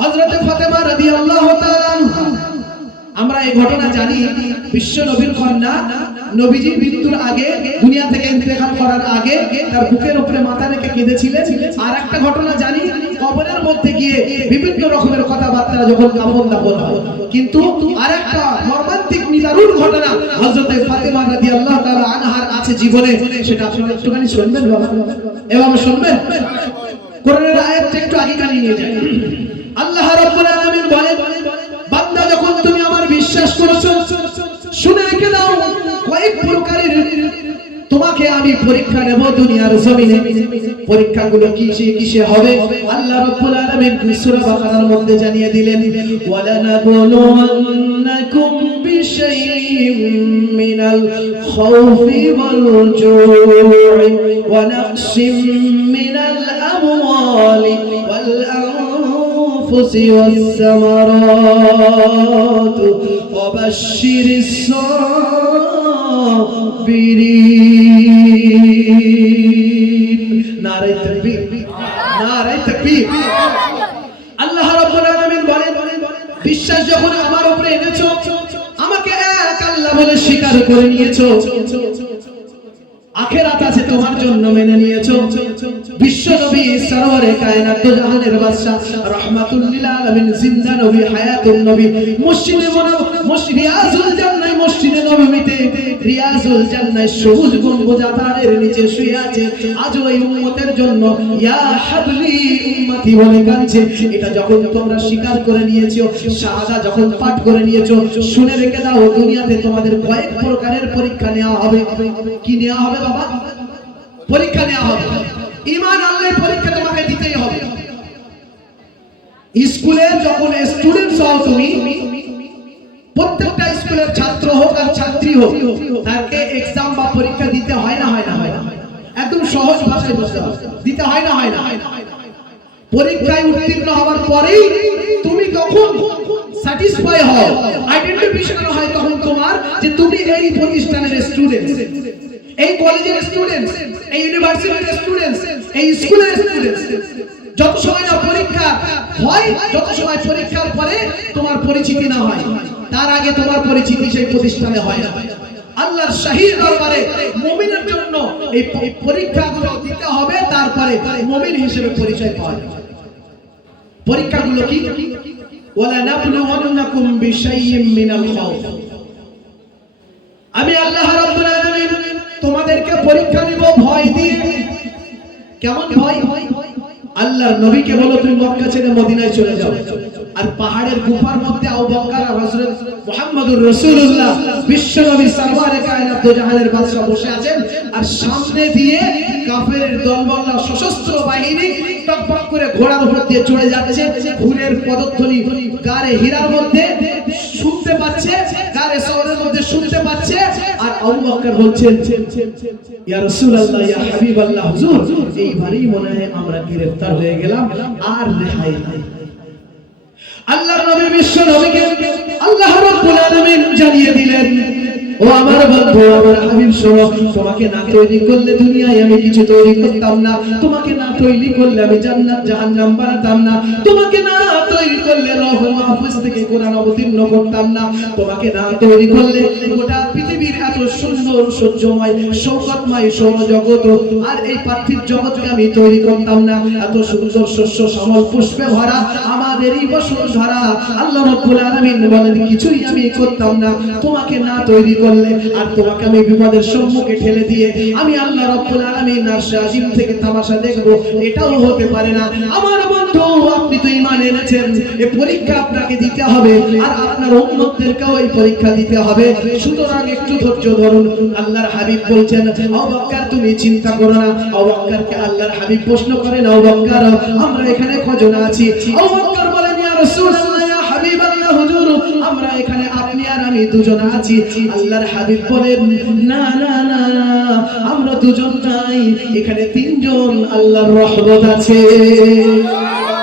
হযরত ফাতেমা রাদিয়াল্লাহু তাআলা আনহা, আমরা এই ঘটনা জানি, বিশ্ব নবীর কন্যা নবীজির মৃত্যুর আগে, দুনিয়া থেকে ইন্তেকাল করার আগে তার বুকের উপরে মাথা রেখে কেঁদেছিলেন। আর একটা ঘটনা জানি, কবরের মধ্যে গিয়ে বিভিন্ন রকমের কথাবার্তা যখন কাফন দাফন হয়। কিন্তু আরেকটা মর্মান্তিক নিদারুণ ঘটনা হযরত ফাতেমা রাদিয়াল্লাহু তাআলা আনহার আছে জীবনে, সেটা আপনারা একটুখানি শুনবেন বাবা, এভাবে শুনবেন। কোরআনের আয়াতটা একটু আগে কানে নিয়ে যান। আল্লাহ রাব্বুল আলামিন বলেন, বান্দা যখন তুমি আমার বিশ্বাস করেছো, শুনে রেখে দাও কয়েক প্রকারের তোমাকে আমি পরীক্ষা নেব দুনিয়ার জমিনে। পরীক্ষাগুলো কিসে হবে আল্লাহ রাব্বুল আলামিন সূরা বাকারার মধ্যে জানিয়ে দিলেন, ওয়ালানাবলুওয়ান্নাকুম বিশাইইম মিনাল খাউফি ওয়াল জু'i ওয়া নাকসিম মিনাল আমওয়ালি ওয়াল আনফুসি ওয়াস সামারাত ওয়া বাশশিরিস সাবিরিন। নারে তাকবীর, নারে তাকবীর। আল্লাহ রাব্বুল আলামিন বলেন, বিশ্বাস যখন আমার উপরে এনেছো, আমাকে এক আল্লাহ বলে স্বীকার করে নিয়েছো, আখিরাত আছে তোমার জন্য মেনে নিয়েছো, বিশ্ব নবী সরওয়ারে কায়নাত জাহানের বাদশা রাহমাতুল লিল আলামিন জিন্দা নবী হায়াতুন নবী মসজিদে রিয়াজুল জান্নাহ মসজিদে নববীতে রিয়াজুল জান্নাহ সবুজ গম্বুজাতারের নিচে শুয়ে আছে। আজও এই উম্মতের জন্য ইয়া হাবলি উম্মতি বলে কাঁদছে। এটা যখন তোমরা স্বীকার করে নিয়েছো, শাহাদা যখন পাঠ করে নিয়েছো, শুনে রেখে দাও দুনিয়াতে তোমাদের কয়েক প্রকারের পরীক্ষা নেওয়া হবে। কি নেওয়া হবে বাবা? পরীক্ষা নেওয়া হবে। ঈমান আনলে পরীক্ষা তোমাকে দিতেই হবে। স্কুলে যখন স্টুডেন্টস হও তুমি, প্রত্যেকটা স্কুলের ছাত্র হোক আর ছাত্রী হোক, তাকে এক্সাম বা পরীক্ষা দিতে হয় না? হয় না? হয় না? একদম সহজ ভাষায় বুঝতে হবে, দিতে হয় না? হয় না? পরীক্ষায় উত্তীর্ণ হওয়ার পরেই তুমি তখন স্যাটিসফাই হও, আইডেন্টিফিকেশন হয় তখন তোমার যে তুমি এই প্রতিষ্ঠানের স্টুডেন্ট, এই কলেজের স্টুডেন্ট, এই ইউনিভার্সিটির স্টুডেন্ট, এই স্কুলের স্টুডেন্ট। যত সময় না পরীক্ষা হয়, যত সময় পরীক্ষার পরে তোমার পরিচিতি না হয়, তার আগে তোমার পরিচিতি সেই প্রতিষ্ঠানে হয় না। আল্লাহর শাহী দরবারে মুমিনের জন্য এই পরীক্ষাগুলো দিতে হবে, তারপরে মুমিন হিসেবে পরিচয় পাওয়া যাবে। পরীক্ষাগুলো কি? ওয়ালা নাবলুওয়ান্নাকুম বিশাইইম মিনাল খাউফ। আমি আল্লাহ রাব্বুল আলামিন তোমাদেরকে পরীক্ষা নিব ভয় দিয়ে। কেমন ভয়? আল্লাহর নবীকে বলো তুমি মক্কা ছেড়ে মদিনায় চলে যাও, আর পাহাড়ের গুফার মধ্যে আবু বকর আর হযরত মুহাম্মদুর রাসূলুল্লাহ বিশ্ব নবী সরওয়ারে কায়নাত জাহানের বাদশা বসে আছেন, আর সামনে দিয়ে কাফেরের দলবল সশস্ত্র বাহিনী টকটক করে ঘোড়ার উপর দিয়ে চলে যাচ্ছে। ফুলের পদধ্বনি গারে হীরার মধ্যে শুনতে পাচ্ছে, গারে শহরের মধ্যে শুনতে পাচ্ছে। আর আবু বকর বলছেন, ইয়া রাসূলুল্লাহ, ইয়া হাবিবাল্লাহ, হুজুর এইবারই মনে হয় আমরা গ্রেফতার হয়ে গেলাম, আর রেহাই নাই। আল্লাহর নবী বিশ্ব নবীকে আল্লাহ রাব্বুল আলামিন জানিয়ে দিলেন, ও আমার বন্ধু, আমার হাবিব শোনো, তোমাকে না তৈরি করলে দুনিয়ায় আমি কিছু তৈরি করতাম না, তোমাকে না তৈরি করলে আমি জান্নাত জাহান্নাম বানাতাম না, তোমাকে না তৈরি করলে লৌহ মাহফুজ থেকে কোরআন অবতীর্ণ করতাম না, তোমাকে না তৈরি করলে গোটা পৃথিবীর এত সুন্দর সূর্যময় শৌকতময় সৌরজগৎ আর এই পার্থিব জগৎকে আমি তৈরি করতাম না। এত সুন্দর শস্য শ্যামল পুষ্পে ভরা আমাদের এই বসুন্ধরা আল্লাহ রাব্বুল আলামিন বলেন কিছুই আমি করতাম না তোমাকে না তৈরি করলে। আর তোমাকে আমি বিপদের সম্মুখে ঠেলে দিয়ে আমি আল্লাহ রাব্বুল আলামিন আরশে আজিম থেকে তামাশা দেখব, এটাও হতে পারে না। আমার বন্ধু, আপনি তো ঈমান এনেছেন, এই পরীক্ষা আপনাকে দিতে হবে, আর আপনার উম্মতদেরকেও এই পরীক্ষা দিতে হবে। সুতরাং একটু ধৈর্য ধরুন। আল্লাহর হাবিব বলছেন, আবু বকর তুমি চিন্তা করো না। আবু বকরকে আল্লাহর হাবিব প্রশ্ন করেন, আবু বকর আমরা এখানে কজন আছি? আবু বকর বলেন, ইয়া রাসূলুল্লাহ, ইয়া হাবিবাল্লাহ, হুজুর আমরা এখানে আপনি আর আমি দুজন আছি। আল্লাহর হাবিব বলেন, না না না, আমরা দুজন নাই, এখানে তিনজন, আল্লাহর রহমত আছে।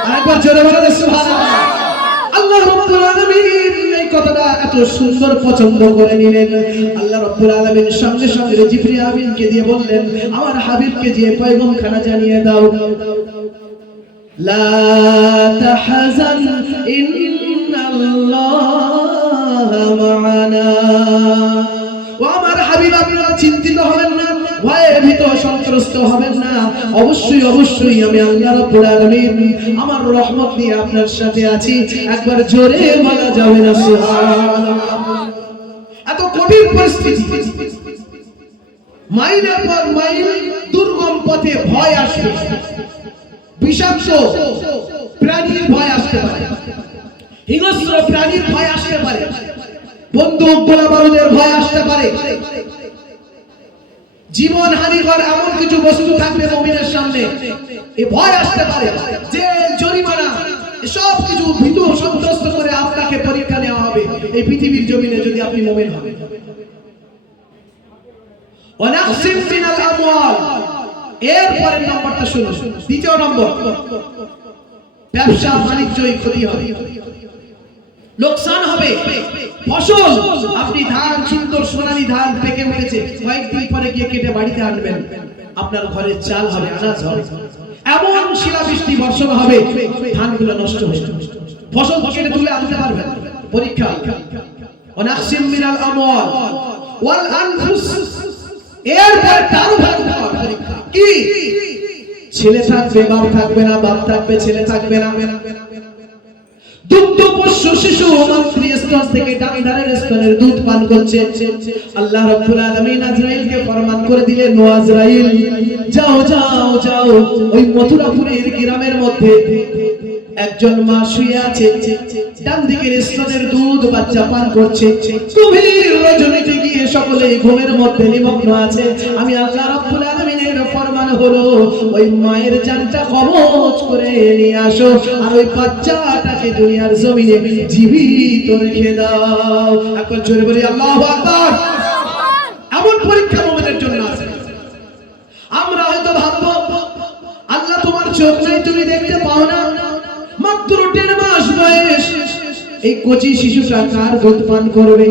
আরেকবার জোরে বলেন সুবহানাল্লাহ। আল্লাহ রাব্বুল আলামিন এই কথাটা এত সুন্দর পছন্দ করে নিলেন। আল্লাহ রাব্বুল আলামিন সঙ্গে সঙ্গে জিবরিল আমিনকে দিয়ে বললেন, আমার হাবিবকে যে পয়গমখানা জানিয়ে দাও। লা তাহজান ইন্নাল্লাহা মা'ানা। ও আমার হাবিব, আপনারা চিন্তিত হবেন না, ভয়ে ভীত সন্ত্রস্ত হবেন না। অবশ্যই অবশ্যই আমি আল্লাহ রাব্বুল আলামিন আমার রহমত নিয়ে আপনার সাথে আছি। একবার জোরে বলা যাবে না সুবহানাল্লাহ। এত কঠিন পরিস্থিতি, মাইলের পর মাইল দুর্গম পথে ভয় আসবে, বিষাক্ত প্রাণীর ভয় আসতে পারে, হিংস্র প্রাণীর ভয় আসতে পারে, বন্দুক গোলা বারুদের ভয় আসতে পারে, জীবন হানিকর এমন কিছু বস্তু থাকবে মুমিনের সামনে, এই ভয় আসতে পারে, যে জরিমানা সব কিছু ভীত সন্ত্রস্ত করে আপনাকে পরীক্ষা নেওয়া হবে এই পৃথিবীর জমিনে যদি আপনি মুমিন হন। ওয়ানাকসিম মিনাল আমওয়াল, এর পরের নম্বরটা শুনুন, দ্বিতীয় নম্বর, ব্যবসা বাণিজ্যই ক্ষতি হবে, লোকসান হবে। ফসল, আপনি ধান, সুন্দর সোনালী ধান পেকে উঠেছে, কয়েকদিন পরে গিয়ে কেটে বাড়িতে আনবেন, আপনার ঘরে চাল হবে, আনাজ হবে, এমন শিলাবৃষ্টি বর্ষণ হবে, ধানগুলো নষ্ট হয়ে যাবে, ফসল কেটে তুলে আনতে পারবেন। পরীক্ষা, ওয়ানাকসিম মিনাল আমওয়াল ওয়াল আনফুস, এরপর তারও পরীক্ষা কি? ছেলে থাকবে, বাপ থাকবে না, বাপ থাকবে, ছেলে থাকবে না। দুগ্ধ পোষ্য শিশু মাতৃস্তন থেকে ডাক্তারের স্তনের দুধ পান করছে। আল্লাহ রাব্বুল আলামিন আজরাইলকে ফরমান করে দিলেন, ও আজরাইল, যাও যাও যাও, ওই মথুরাপুরের গ্রামের মধ্যে একজন মা শুয়ে আছে, ডান দিকের স্তনের দুধ বাচ্চা পান করছে, গভীর রজনীতে গিয়ে সকলে ঘুমের মধ্যে নিমগ্ন আছে। আমি আল্লাহ রাব্বুল আলামিনের ফরমান হলো, ওই মায়ের জানটা কবজ করে নিয়ে আসো, আর ওই বাচ্চাটাকে দুনিয়ার জমিনে জীবিত রেখে দাও। একবার জোরে বলি আল্লাহু আকবার। এমন পরীক্ষা মুমিনের জন্য আছে। আমরা হয়তো ভাববো, আল্লাহ তোমার চোখ নাই, তুমি দেখতে পাও না, মাত্র 1.5 মাস বয়স এই কচি শিশুটা কার দুধ পান করবে?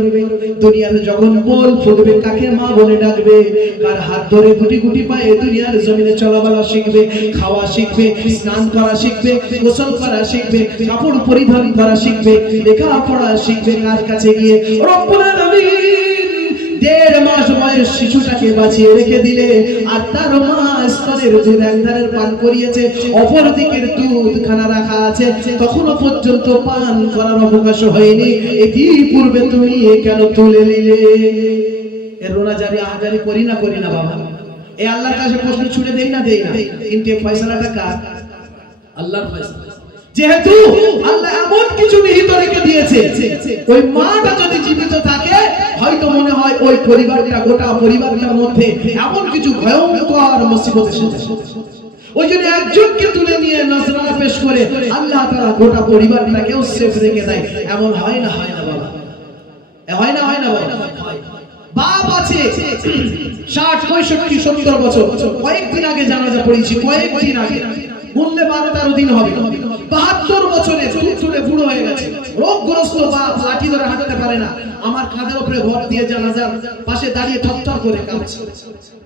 দুনিয়ার যখন বল ফুটবে, কাকে মা বলে ডাকবে? কার হাত ধরে গুটি গুটি পায়ে দুনিয়ার জমিনে চলাফেরা শিখবে, খাওয়া শিখবে, স্নান করা শিখবে, গোসল করা শিখবে, কাপড় পরিধান করা শিখবে, লেখাপড়া শিখবে? কার কাছে গিয়ে? রব্বুল আলামিন 1.5 মাস বয়স শিশুটাকে বাঁচিয়ে রেখে দিলে, আর তার মা স্তনের দুধ একধারের পান করিয়েছে, অপর দিকের দুধ খানা রাখা আছে, তখনও পর্যন্ত পান করার অবকাশ হয়নি। এটি পূর্বে তুমি কেন তুলে নিলে? এর রোনাজারি আহাজারি করি না বাবা, এই আল্লাহর কাছে প্রশ্ন ছুড়ে দেই না, কিন্তু এই ফয়সালাটা কার? আল্লাহর ফয়সালা। যেহেতু আল্লাহ এমন কিছু নিহিত রেখে দিয়েছে, ওই মাটা যদি জীবিত থাকে, হয়তো মনে হয় ওই পরিবারটা, গোটা পরিবারটার মধ্যে এমন কিছু ভয়ঙ্কর মুসিবত এসেছে, ওই জন্য একজনকে তুলে নিয়ে নজরানা পেশ করে আল্লাহ তাআলা গোটা পরিবারটাকেও সেফ রেখে দেয়। এমন হয় না বাবা, হয় না বাবা। বাপ আছে 60, 65, 70 বছর, কয়েকদিন আগে জানাজা পড়েছি, কয়েকদিন আগে, বললে 12-13 দিন হবে, 72 বছরে তুলে বুড়ো হয়ে গেছে, রোগগ্রস্ত বাপ, লাঠি ধরে হাঁটতে পারে না, আমার কাঁধের উপরে ভর দিয়ে জানাজার পাশে দাঁড়িয়ে থরথর করে কাঁপছে,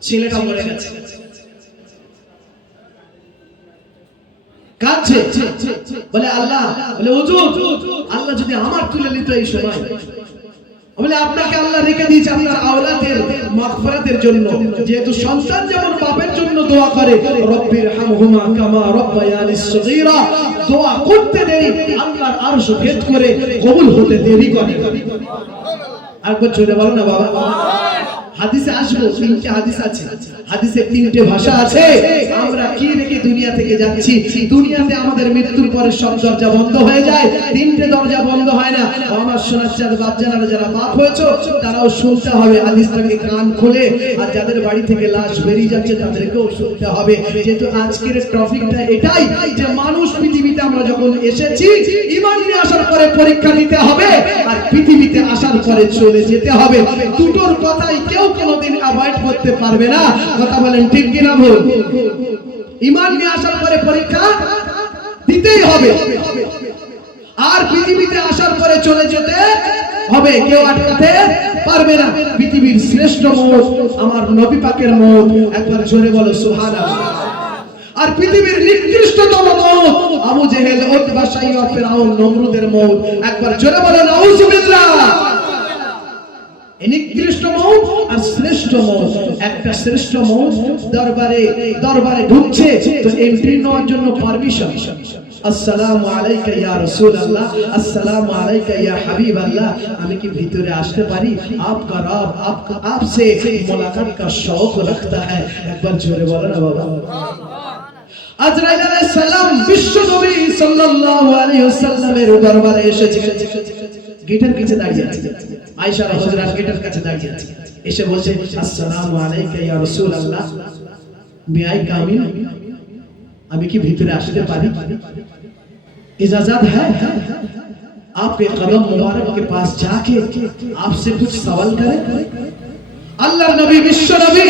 ছেলেটা মরে গেছে, কাঁদছে, বলে আল্লাহ, বলে হুজুর, আল্লাহ যদি আমার তুলে নিত এই সময়, বলে আপনাকে আল্লাহ রেখে দিয়েছে আপনার আওলাদের মাগফিরাতের জন্য। যেহেতু সন্তান যেমন বাপের জন্য দোয়া করে, রব্বির হামহুমা কামা রব্বায়ানি সগীরা, দোয়া করতে দেরি আল্লাহর আরশ ভেদ করে কবুল হতে দেরি করে। আর কোন ছেলে বলো না বাবা, হাদিসে আসবো, 3টে হাদিস আছে, হাদিসে 3টে ভাষা আছে। আমরা কি রেখে দুনিয়া থেকে যাচ্ছি? দুনিয়াতে আমাদের মৃত্যুর পরে সব দরজা বন্ধ হয়ে যায়, 3টে দরজা বন্ধ হয় না। আমার সোনাচ্চার বাপজানারা যারা বাপ হয়েছে, তারাও শুনতে হবে হাদিসটাকে কান খুলে, আর যাদের বাড়ি থেকে লাশ বেরিয়ে যাচ্ছে তাদেরকেও শুনতে হবে। যেহেতু আজকের টপিকটা এটাই যে মানুষ পৃথিবীতে আমরা যখন এসেছি, ঈমান নিয়ে আসার পরে পরীক্ষা দিতে হবে, আর পৃথিবীতে আসার পরে চলে যেতে হবে। দুটোর কথাই কেউ কোনোদিন অ্যাভয়েড করতে পারবে না। কথা বলেন ঠিক কি না ভুল? ঈমান নিয়ে আসার পরে পরীক্ষা দিতেই হবে, আর পৃথিবীতে আসার পরে চলে যেতে হবে, কেউ আটকাতে পারবে না। পৃথিবীর শ্রেষ্ঠ মওত আমার নবী পাকের মওত, একবার জোরে বলো সুবহানাল্লাহ। আর পৃথিবীর নিকৃষ্টতম মওত আবু জেহেল, উতবা, শাইবা, ফিরআউন, নমরুদের মওত। একবার জোরে বলো নাউজুবিল্লাহ। নিকৃষ্ট মওত আর শ্রেষ্ঠ মওত, একটা শ্রেষ্ঠ মওত দরবারে ঢুকছে তো এন্ট্রি নেওয়ার জন্য পারমিশন। আসসালামু আলাইকা ইয়া রাসূলুল্লাহ, আসসালামু আলাইকা ইয়া হাবিবাল্লাহ, আমি কি ভিতরে আসতে পারি? आपका रब आपसे मुलाकात का शौक रखता है। একবার জোরে বলো না বাবা। আজরাইল আলাইহিস সালাম বিশ্ব নবী সাল্লাল্লাহু আলাইহি ওয়াসাল্লামের দরবারে এসেছে। গেটের কাছে দাঁড়িয়ে আছে, আয়েশা হুজরাত গেটের কাছে দাঁড়িয়ে আছে। এসে বলছে আসসালামু আলাইকা ইয়া রাসূলুল্লাহ, মে আই কাম ইন? আমি কি ভিতরে আসতে পারি? इजाजत है? आपके कदम मुबारक के पास जाके आपसे कुछ सवाल करें। अल्लाह नबी विश्व नबी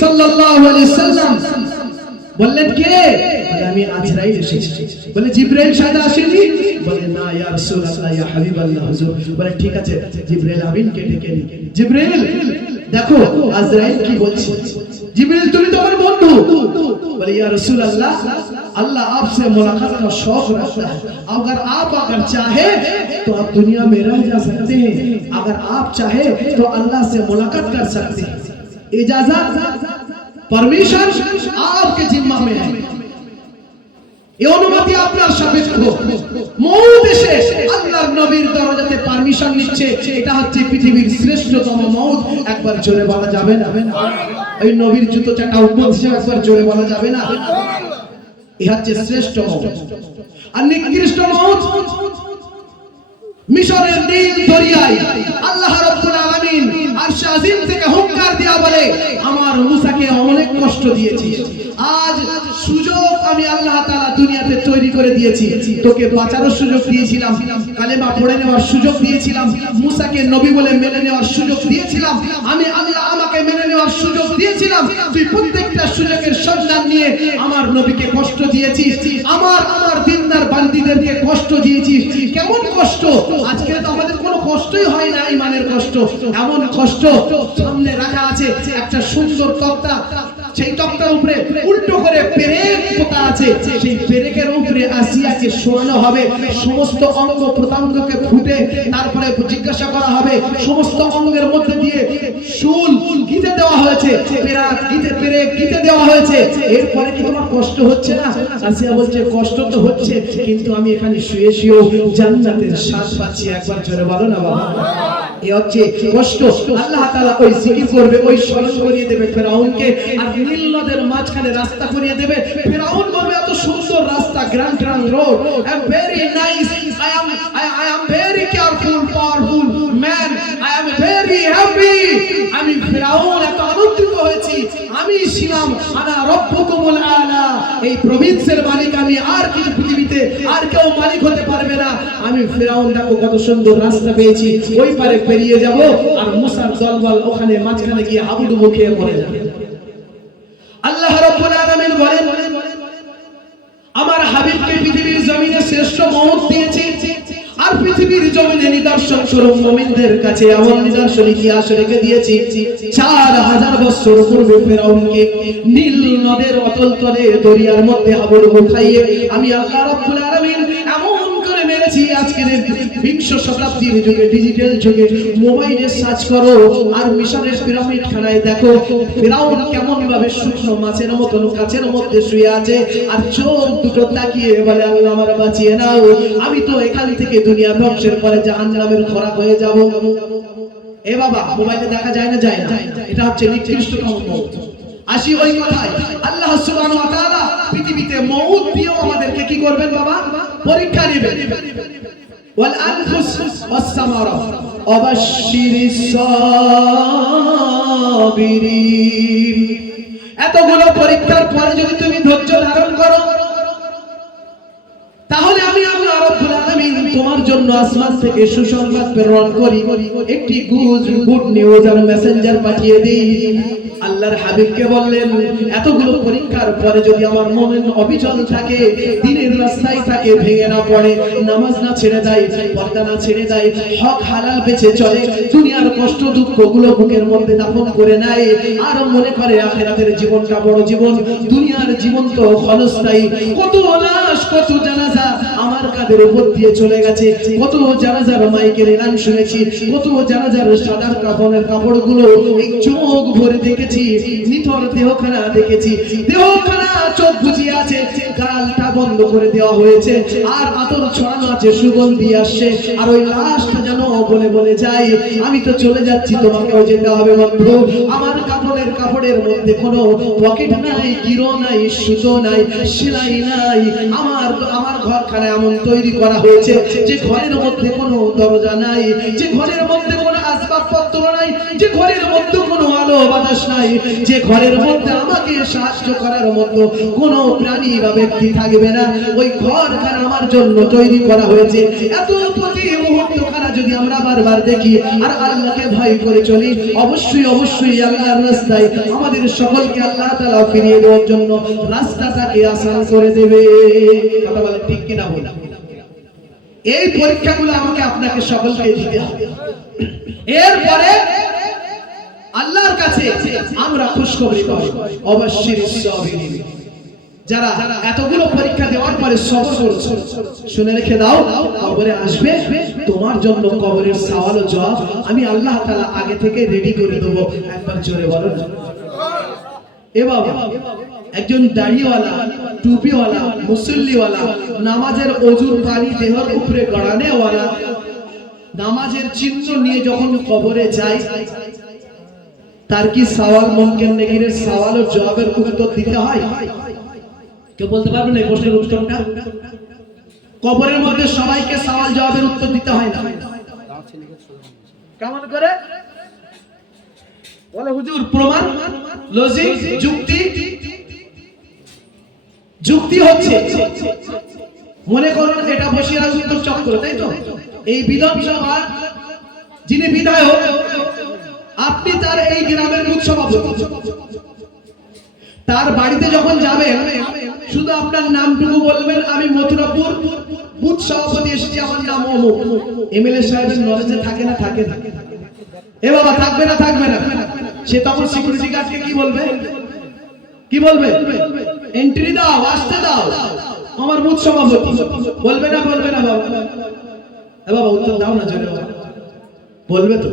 सल्लल्लाहु अलैहि वसल्लम বললেন কে? বলে আমি আজরাইল এসেছি। বলে জিবরাইল সাথে আসেনি? বলে না ইয়া রাসূলুল্লাহ ইয়া হাবিবাল্লাহ হুজুর। বলে ঠিক আছে জিবরাইল আমিনকে ডেকে নি। জিবরাইল দেখো আজরাইল কি বলছে। জিবরাইল তুমি তো আমার বন্ধু। বলে ইয়া রাসূলুল্লাহ अल्लाह आपसे मुलाकात का शौक रखता है, अगर आप चाहे तो आप दुनिया में रह जा सकते हैं, अगर आप चाहे तो अल्लाह से मुलाकात कर सकते हैं। इजाजत परमिशन आपके जिम्मा में है, এই অনুমতি আপনার সাপেক্ষ। মওত এসে আল্লাহর নবীর দরজাতে পারমিশন নিচ্ছে, এটা হচ্ছে পৃথিবীর শ্রেষ্ঠতম মওত। একবার জোরে বলা যাবে না? ওই নবীর জুতো চাটা উম্মত হিসেবে একবার জোরে বলা যাবে না? এই হচ্ছে শ্রেষ্ঠ মওত। আর নিকৃষ্ট মওত মিশরের নীল দরিয়ায় আল্লাহ রাব্বুল আলামিন আরশ আজিম থেকে হুঙ্কার দিয়া বলে আমার মুসাকে অনেক কষ্ট দিয়েছি, আজ সুযোগ আমি আল্লাহ তাআলা দুনিয়াতে তৈরি করে দিয়েছি। তোকে বাঁচানোর সুযোগ দিয়েছিলাম, কালেমা পড়ে নেওয়ার সুযোগ দিয়েছিলাম, মুসাকে নবী বলে মেনে নেওয়ার সুযোগ দিয়েছিলাম, আমি আল্লাহ আমাকে মেনে নেওয়ার সুযোগ দিয়েছিলাম। তুই প্রত্যেকটা সুযোগের সন্ধান নিয়ে আমার নবীকে কষ্ট দিয়েছিস, আমার দিনদার বান্দীদেরকে কষ্ট দিয়েছিস। কেমন কষ্ট? আজকে তো আমাদের কোনো কষ্টই হয় না, ইমানের কষ্ট। এমন কষ্ট সামনে রাখা আছে একটা সুন্দর তক্তা, সেই তক্তার উপরে উল্টো করে পেরেক পোতা আছে, সেই পেরেকের উপরে আসিয়াকে শোয়ানো হবে, সমস্ত অঙ্গ প্রত্যঙ্গকে ফুটে তারপরে জিজ্ঞাসা করা হবে, সমস্ত অঙ্গের মধ্যে দিয়ে শুল গিতে দেওয়া হয়েছে, পেরেক গিতে দেওয়া হয়েছে। এরপরে কি তোমার কষ্ট হচ্ছে না? আসিয়া বলছে কষ্ট তো হচ্ছে, কিন্তু আমি এখানে শুয়ে শুয়েও জান্নাতের স্বাদ পাচ্ছি। একবার জোরে বলো না বাবা। এই হচ্ছে কষ্ট। আল্লাহ তাআলা ওই জিকির করবে, ওই স্মরণ করিয়ে দেবে ফেরাউনকে, আর নীল নদের মাঝখানে রাস্তা করিয়ে দেবে। ফেরাউন বলবে এত সুন্দর রাস্তা, grand road, very nice, I am very careful, powerful man, I am very happy। আমি ফেরাউন এত আনন্দিত হয়েছি, আমি ছিলাম আনা রব্বুকুমুল আলা, এই প্রভিন্সের মালিক আমি, আর কিছু পৃথিবীতে আর কেউ মালিক হতে পারবে না। আমি ফেরাউন দেখো কত সুন্দর রাস্তা পেয়েছি, ওই পারে পেরিয়ে যাব, আর মুসার দলবল ওখানে মাঝখানে গিয়ে হাবুডুবু খেয়ে মরে যাবে। আল্লাহ রাব্বুল আলামিন বলেন আমার হাবিবকে পৃথিবীর জমিনে শ্রেষ্ঠ মওত দিয়েছি, আর পৃথিবীর জমিনে নিদর্শন স্বরূপ মুমিনদের কাছে এমন নিদর্শন ইতিহাস রেখে দিয়েছি। 4000 বছর পূর্বে ফেরাউনকে নীল নদের অতল তলে দরিয়ার মধ্যে হাবুডুবু খাইয়ে আমি আল্লাহ রাব্বুল আলামিন এমন করে মেরেছি। আজকের 20 শতাব্দীর যুগে, ডিজিটাল যুগে মোবাইলে সার্চ করো আর মিশরের পিরামিড খানায় দেখো ফেরাউন কেমন ভাবে শুকনো মাছের মতন কাছের মধ্যে শুয়ে আছে, আর চোখ দুটো তাকিয়ে বলে আল্লাহ আমার বাঁচিয়ে নাও, আমি তো এখান থেকে দুনিয়া ধ্বংসের পরে জাহান্নামের খোরাক হয়ে যাব। এ বাবা, মোবাইলে দেখা যায় না? যায় না। এটা হচ্ছে নিকৃষ্টতম মওত। আসি ওই কথায়, আল্লাহ সুবহানাহু ওয়া তাআলা পৃথিবীতে মওত দিয়েও আমাদেরকে কি করবেন বাবা? পরীক্ষা নেবেন। ওয়াল আনফুস ওয়াস সামারাত ওয়াবাশশিরিস সাবিরিন। এতগুলো পরীক্ষার পরে যদি তুমি ধৈর্য ধারণ করো, তাহলে আমি আল্লাহ রাব্বুল আলামিন তোমার জন্য আসমান থেকে সুসংবাদ প্রেরণ করি, একটি গুড নিউজ আর মেসেঞ্জার পাঠিয়ে দেই। আল্লাহর হাবিবকে বললেন, এতগুলো পরীক্ষার পরে যদি আমার মুমিন অবিচল থাকে, দ্বীনের রাস্তায় থাকে, ভেঙে না পড়ে, নামাজ না ছেড়ে দেয়, পর্দা না ছেড়ে দেয়, হক হালাল বেঁচে চলে, দুনিয়ার কষ্ট দুঃখগুলো বুকের মধ্যে দাফন করে নেয়, আর মনে করে আখিরাতের জীবনটা বড় জীবন, দুনিয়ার জীবন তো ক্ষণস্থায়ী। কত লাশ, কত জানাজা আমার কাঁধের উপর দিয়ে চলে গেছে, কত জানাজার মাইকের গান শুনেছি, কত জানাজার সাদা কাফনের কাপড়গুলো এই চোখ ভরে দেখেছি, নিথর দেহখানা দেখেছি, দেহখানা চোখ বুজিয়ে আছে, গালটা বন্ধ করে দেওয়া হয়েছে, আর আতর ছড়ানো আছে, সুগন্ধি আসছে, আর ওই লাশটা যেন বলে বলে যায়, আমি তো চলে যাচ্ছি, তোমাকেও যেতে হবে বন্ধু। আমার কাপড়ের মধ্যে কোনো পকেট নাই, গিরো নাই, সুতো নাই, সেলাই নাই, আমার ঘরখানা এমন তৈরি করা হয়েছে যে ঘরের মধ্যে কোনো দরজা নাই, যে ঘরের মধ্যে কোনো আসবাবপত্র নাই, যে ঘরের মধ্যে কোনো আলো বাতাস নাই, যে ঘরের মধ্যে আমাকে সাহায্য করার মতো কোনো প্রাণী বা ব্যক্তি থাকবে না, ওই ঘরখানা আমার জন্য তৈরি করা হয়েছে। এত প্রতি মুহূর্তখানা যদি আমরা বারবার দেখি আর আল্লাহকে ভয় করে চলি, অবশ্যই অবশ্যই আল্লাহর রাস্তায় আমাদের সকলকে আল্লাহ তাআলা ফিরিয়ে দেওয়ার জন্য রাস্তাটাকে আসান করে দেবে। কথা বলে ঠিক কিনা বলে? এই পরীক্ষাগুলো আমাকে আপনাকে সকলকে দিতে হবে। এরপরে আল্লাহর কাছে আমরা খুশখবরি পাবো, অবশ্যই সাবিরিন, যারা এতগুলো পরীক্ষা দেওয়ার পরে সবর করছে। শুনে রেখে দাও, কবরে আসবে, তোমার জন্য কবরের সওয়াল ও জবাব আমি আল্লাহ তাআলা আগে থেকে রেডি করে দেব। একবার জোরে বলো না। এ বাবা, একজন দাড়িওয়ালা, টুপিওয়ালা, মুসল্লিওয়ালা, নামাজের ওযুর পানি দেহের উপরে গড়ানেওয়ালা, নামাজের চিহ্ন নিয়ে যখন কবরে যায়, তার কি সওয়াল মুনকার নাকিরের সওয়াল ও জবাবের উত্তর দিতে হয়? কেউ বলতে পারবে না এই প্রশ্নের উত্তরটা? কবরের মধ্যে সবাইকে সওয়াল জবাবের উত্তর দিতে হয় না। কেমন করে বলে হুজুর? প্রমাণ, লজিক, যুক্তি হচ্ছে, মনে করুন এটা বসিরহাট উত্তর চক্র, তাই তো? এই বিধানসভার যিনি বিধায়ক, আপনি তার এই গ্রামের বুথ সভাপতি, তার বাড়িতে যখন যাবেন শুধু আপনার নামটুকু বলবেন, আমি মথুরাপুর বুথ সভাপতি এসেছি, আমার নাম অমুক। এমএলএ সাহেবের নলেজে থাকে না? থাকে। এ বাবা, থাকবে না? থাকবে না। সে তখন সিকিউরিটি গার্ডকে কি বলবে? কি বলবে? এন্ট্রি দাও, আসতে দাও, আমার বুথ সভাপতি। বলবে না? বলবে না বাবা? এ বাবা, উত্তর দাও না জোরে বাবা। বলবে তো?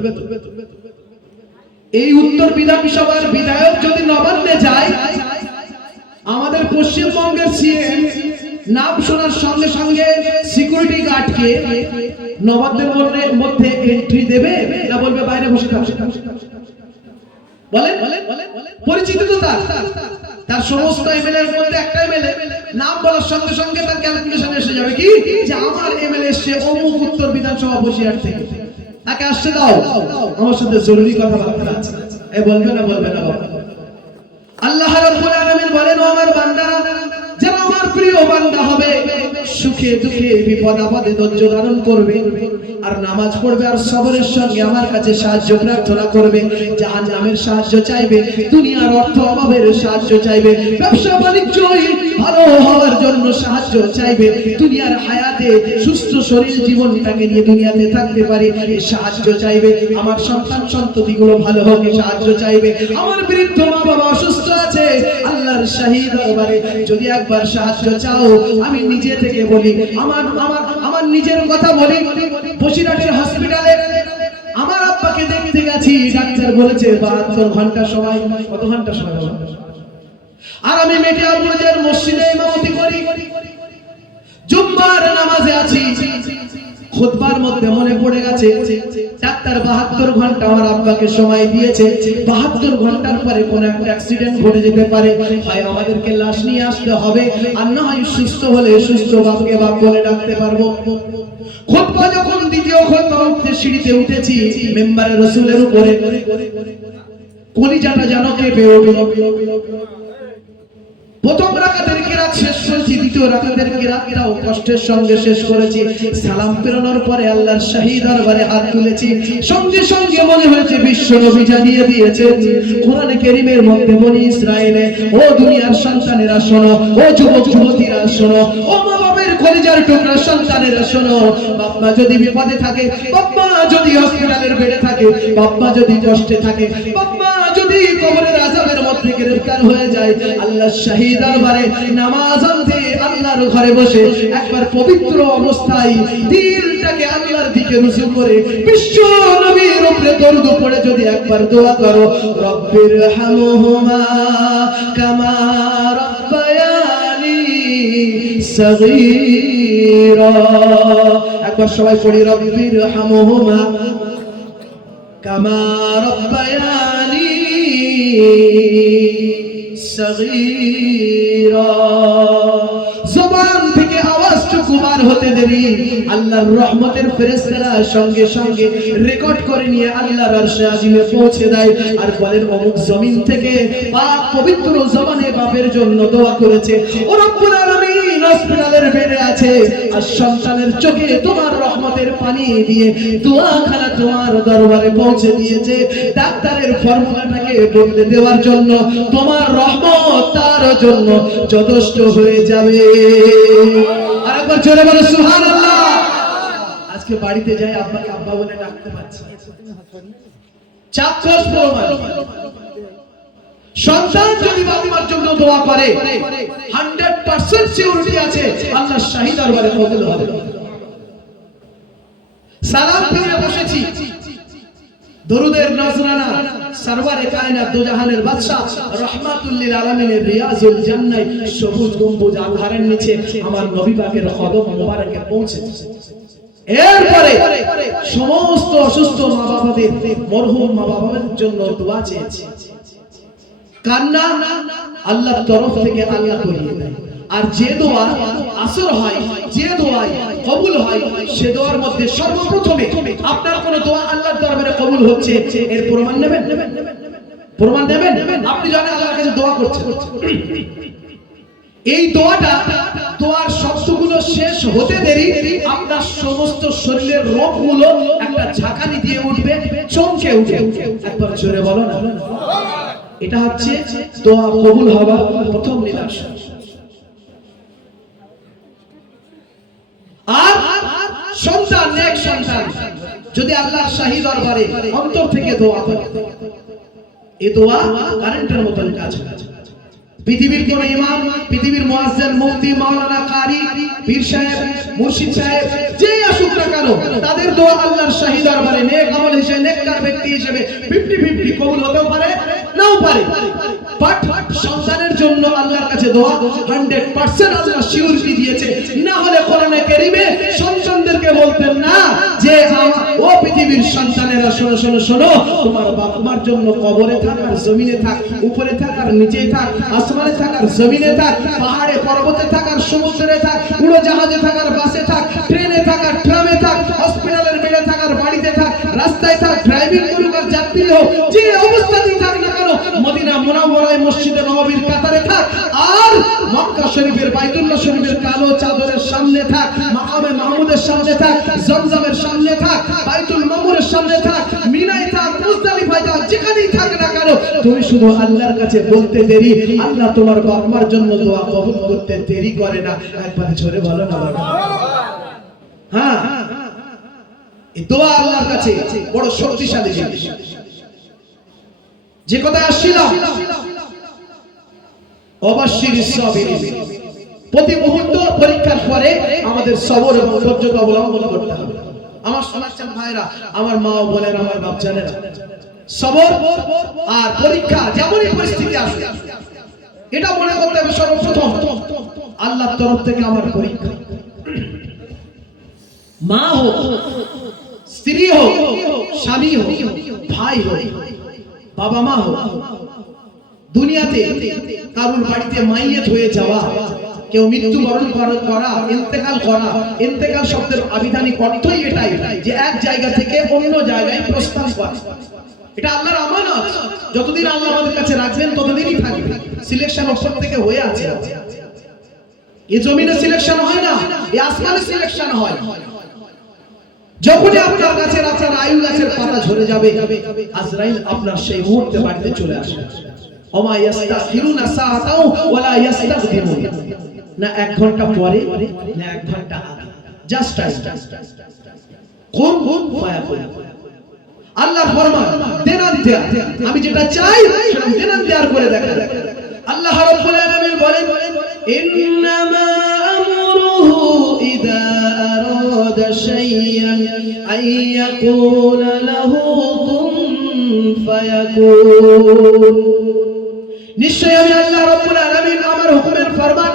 এই উত্তর বিধানসভার বিধায়ক যদি নবান্নে যায়, আমাদের পশ্চিমবঙ্গের সিএম নাম শোনার সঙ্গে সঙ্গে সিকিউরিটি গার্ডকে নবান্নের মধ্যে এন্ট্রি দেবে না বলবে বাইরে বসে থাক? বলেন, পরিচিত তো তার সমস্ত এমএলএ এর মধ্যে একটা এমএলএ নাম বলার সঙ্গে সঙ্গে তার ক্যালকুলেশন এসে যাবে কি, যে আমার এমএলএ এসে অমুক উত্তর বিধানসভা বসিরহাট থেকে, তাকে আসতে দাও, আমার সাথে জরুরি কথাবার্তা আছে। এ বলবে না? বলবে না বাবা? আল্লাহ রাব্বুল আলামিন বলেন, ও আমার বান্দারা, যারা আমার প্রিয় বান্দা হবে, সুখে দুঃখে বিপদ আপদে ধৈর্য ধারণ করবে, আর নামাজ পড়বে, আর সবরের সঙ্গে আমার কাছে সাহায্য প্রার্থনা করবে, জাহান্নামের সাহায্য চাইবে, দুনিয়ার অর্থ অভাবের সাহায্য চাইবে, ব্যবসা বাণিজ্য ভালো হওয়ার জন্য সাহায্য চাইবে, দুনিয়ার হায়াতে সুস্থ শরীর জীবনটাকে নিয়ে দুনিয়াতে থাকতে পারে এই সাহায্য চাইবে, আমার সন্তান সন্ততিগুলো ভালো হোক এই সাহায্য চাইবে, আমার বৃদ্ধ মা বাবা অসুস্থ আছে, আল্লাহর শাহী দরবারে যদি একবার সাহায্য চাও, আমি নিজে থেকে বলি, আমার নিজের কথা বলি, বসিরহাটের হসপিটালে আমার আব্বাকে দেখতে গেছি, ডাক্তার বলেছে 72 ঘন্টা সময়। কত ঘন্টা সময়? আর আমি মেটিয়াপুরের মসজিদে ইমামতি করি, জুম্মার নামাজে আছি, খুতবার মধ্যে মনে পড়ে গেছে ডাক্তার 72 ঘন্টা আমার আব্বাকে সময় দিয়েছে, 72 ঘন্টার পরে কোন একটা অ্যাক্সিডেন্ট ঘটে যেতে পারে, হয় আমাদেরকে লাশ নিয়ে আসতে হবে, আর না হয় সুস্থ হলে সুস্থ বাপকে বাপ বলে ডাকতে পারবো। খুতবা যখন দ্বিতীয় খুতবা উঠতে সিঁড়িতে উঠেছি, মেম্বারে রাসূলের উপরে কলিজাটা যেন কেঁপে উঠল। প্রথম রাকাতের কিরাত শেষ করেছি, দ্বিতীয় রাকাতের কিরাতটাও কষ্টের সঙ্গে শেষ করেছি। সালাম ফেরানোর পরে আল্লাহর শাহী দরবারে হাত তুলেছি, সঙ্গে সঙ্গে মনে হয়েছে বিশ্ব নবী জানিয়ে দিয়েছেন কোরআনে কারীমের মধ্যে, বনি ইসরাইলে, ও দুনিয়ার সন্তানেরা শোনো, ও যুবক যুবতীরা শোনো, ও মা বাবার কলিজার টুকরা সন্তানেরা শোনো, বাবা যদি বিপদে থাকে, বাবা যদি হসপিটালের বেডে থাকে, বাবা যদি কষ্টে থাকে, বাবা যদি কবরের আযাবের মধ্যে গ্রেফতার হয়ে যায়, আল্লাহর শাহী দরবারে নামাজ আনতে আল্লাহর ঘরে বসে একবার পবিত্র অবস্থায় দিলটাকে আল্লাহর দিকে রুজু করে বিশ্ব নবীর উপরে দরুদ পড়ে যদি একবার দোয়া করো, রব্বির হামহুমা কামা রাব্বায়ানি সগীরা, একবার সবাই পড়ি রব্বির হামহুমা কামা রাব্বায়ানি সগীরা। জবান থেকে আওয়াজটুকু বার হতে দেরি, আল্লাহর রহমতের ফেরেশতারা সঙ্গে সঙ্গে রেকর্ড করে নিয়ে আল্লাহর আরশে আজিমে পৌঁছে দেয় আর বলেন অমুক জমিন থেকে পাক পবিত্র জবানে বাপের জন্য দোয়া করেছে, ও রব্বুল আলামিন হসপিটালের বেডে আছে আর সন্তানের চোখে তোমার রহমতের পানি দিয়ে দোয়াখানা তোমার দরবারে পৌঁছে দিয়েছে, ডাক্তারের ফর্মুলাটাকে বদলে দেওয়ার জন্য তোমার রহমত তার জন্য যথেষ্ট হয়ে যাবে। আরেকবার জোরে বলো সুবহানাল্লাহ। আজকে বাড়িতে যাই আব্বাকে আব্বা বলে ডাকতে পাচ্ছি, চাক্ষুষ প্রমাণ। সন্তান যদি বাবা-মার জন্য দোয়া করে 100% সিউরিটি আছে আল্লাহর শাহী দরবারে কবুল হবে। সালাম ফিরে বসেছি, দরুদের নজরানা সরওয়ারে কায়নাত দু জাহানের বাদশা রাহমাতুল লিল আলামিনের রিয়াজুল জান্নাহ সবুজ গম্বুজ আলহারের নিচে আমার নবী পাকের কদম মোবারকে পৌঁছেছে। এরপরে সমস্ত অসুস্থ মা বাবাদের, মরহুম মা বাবাদের জন্য দোয়া চেয়েছি, কান্না আল্লাহর তরফ থেকে আল্লাহ করিয়ে দেয়। আর যে দোয়া আসর হয়, যে দোয়া কবুল হয়, সে দোয়ার মধ্যে সর্বপ্রথমে আপনার কোন দোয়া আল্লাহর দরবারে কবুল হচ্ছে এর প্রমাণ নেবেন, প্রমাণ নেবেন। আপনি জানেন আল্লাহর কাছে দোয়া করছেন, এই দোয়াটা, দোয়ার শব্দগুলো শেষ হতে দেরি আপনার সমস্ত শরীরের রোগগুলো একটা ঝাঁকানি দিয়ে উঠবে, চমকে উঠবে। একবার জোরে বলো না। এটা হচ্ছে দোয়া কবুল হওয়ার প্রথম নিদর্শন। আর সন্তান, নেক সন্তান যদি আল্লাহর শাহী দরবারে অন্তর থেকে দোয়া করে, এই দোয়া কারেন্টের মতন কাজ করে। পৃথিবীর কোন ইমাম, পৃথিবীর মুয়াজ্জিন, মুফতি, মাওলানা, কারি, পীর সাহেব, মুর্শিদ সাহেব যে আসুক না কেন, তাদের দোয়া আল্লাহর শাহী দরবারে নেক আমল হিসেবে, নেককার ব্যক্তি হিসেবে 50-50 কবুল হতেও পারে, নাও পারে। বাট সন্তানের জন্য আল্লাহর কাছে দোয়া 100% আল্লাহ সিউরিটি দিয়েছে। না হলে কোরআনে কারীমে সন্তানদেরকে বলতেন না যে ও পৃথিবীর সন্তানেরা শোনো শোনো শোনো, তোমার বাপ মার জন্য কবরে থাক আর জমিনে থাক, উপরে থাক আর নিচে থাক, আসমানে থাক আর জমিনে থাক, পাহাড়ে পর্বতে থাক আর সমুদ্রে থাক, উড়োজাহাজে থাক আর বাসে থাক, ট্রেনে থাক আর ট্রামে থাক, হসপিটালের বেডে থাক আর বাড়িতে থাক, রাস্তায় থাক, ড্রাইভিং করুক আর যাত্রী হোক, যে অবস্থাতেই থাক না কেন, মদিনা মুনাওয়ারায় মসজিদে নববীর কাতারে থাক আর মক্কা শরীফের বাইতুল্লাহ শরীফের কালো চাদরের সামনে থাক, মাকামে মাহমুদের সামনে থাক, জমজমের সামনে থাক, বাইতুল মামুরের সামনে থাক, মিনায় থাক, মুজদালিফায় থাক, যেখানেই থাক না কেন, তুমি শুধু আল্লাহর কাছে বলতে দেরি, আল্লাহ তোমার বাবার জন্য দোয়া কবুল করতে দেরি করে না। একবার জোরে বলো না বাবা। হ্যাঁ, এই দোয়া আল্লাহর কাছে বড় শক্তিশালী জিনিস। যে কথা আসছিলাম, অবশ্যই সাবিরিন, প্রতি মুহূর্ত পরীক্ষার পরে আমাদের সবর এবং ধৈর্য অবলম্বন করতে হবে। আমার শোনাচ্ছেন ভাইরা, আমার মা ও বোনেরা, আমার বাপ জানেরা, সবর আর পরীক্ষা যেমনই পরিস্থিতি আসে, এটা মনে করতে হবে সর্বপ্রথম আল্লাহর তরফ থেকে আমার পরীক্ষা। মা হোক, স্ত্রী হোক, স্বামী হোক, ভাই হোক, বাবা মা হোক, দুনিয়াতে কারোর বাড়িতে মাইয়াত হয়ে যাওয়া, কেউ মৃত্যুবরণ করা, ইন্তেকাল করা, ইন্তেকাল শব্দের আবিধানিক অর্থই এটাই যে এক জায়গা থেকে অন্য জায়গায় প্রস্থান করা। এটা আল্লাহর আমানত। যতদিন আল্লাহ আমাদের কাছে রাখবেন ততদিনই থাকবে। সিলেকশন অপশন থেকে হয়ে আছে। এই জমিনে সিলেকশন হয় না, এই আসমানে সিলেকশন হয়। যখনই আপনার কাছে আপনার আয়ু গাছের পাতা ঝরে যাবে, আজরাইল আপনার সেই মুহূর্তে বাড়িতে চলে আসবে। ওমা ইয়াস্তাখিরুনা সাআতাও ওয়ালা ইয়াস্তাকদিমুন। না 1 ঘন্টা পরে না 1 ঘন্টা আগে, জাস্ট টাইম। কুন ফায়াকুন। আল্লাহর ফরমান দেনান দেয়া, আমি যেটা চাই সেটা দেনান দেয়ার করে দেখা। আল্লাহ রাব্বুল আলামিন বলেন ইন্নামা আমরুহু ইযা আরাদা শাইআন আইয়াকুলা লাহু কুন ফায়াকুন। নিশ্চয় আমি আল্লাহ রাব্বুল আলামিন আমার হুকুমের ফরমান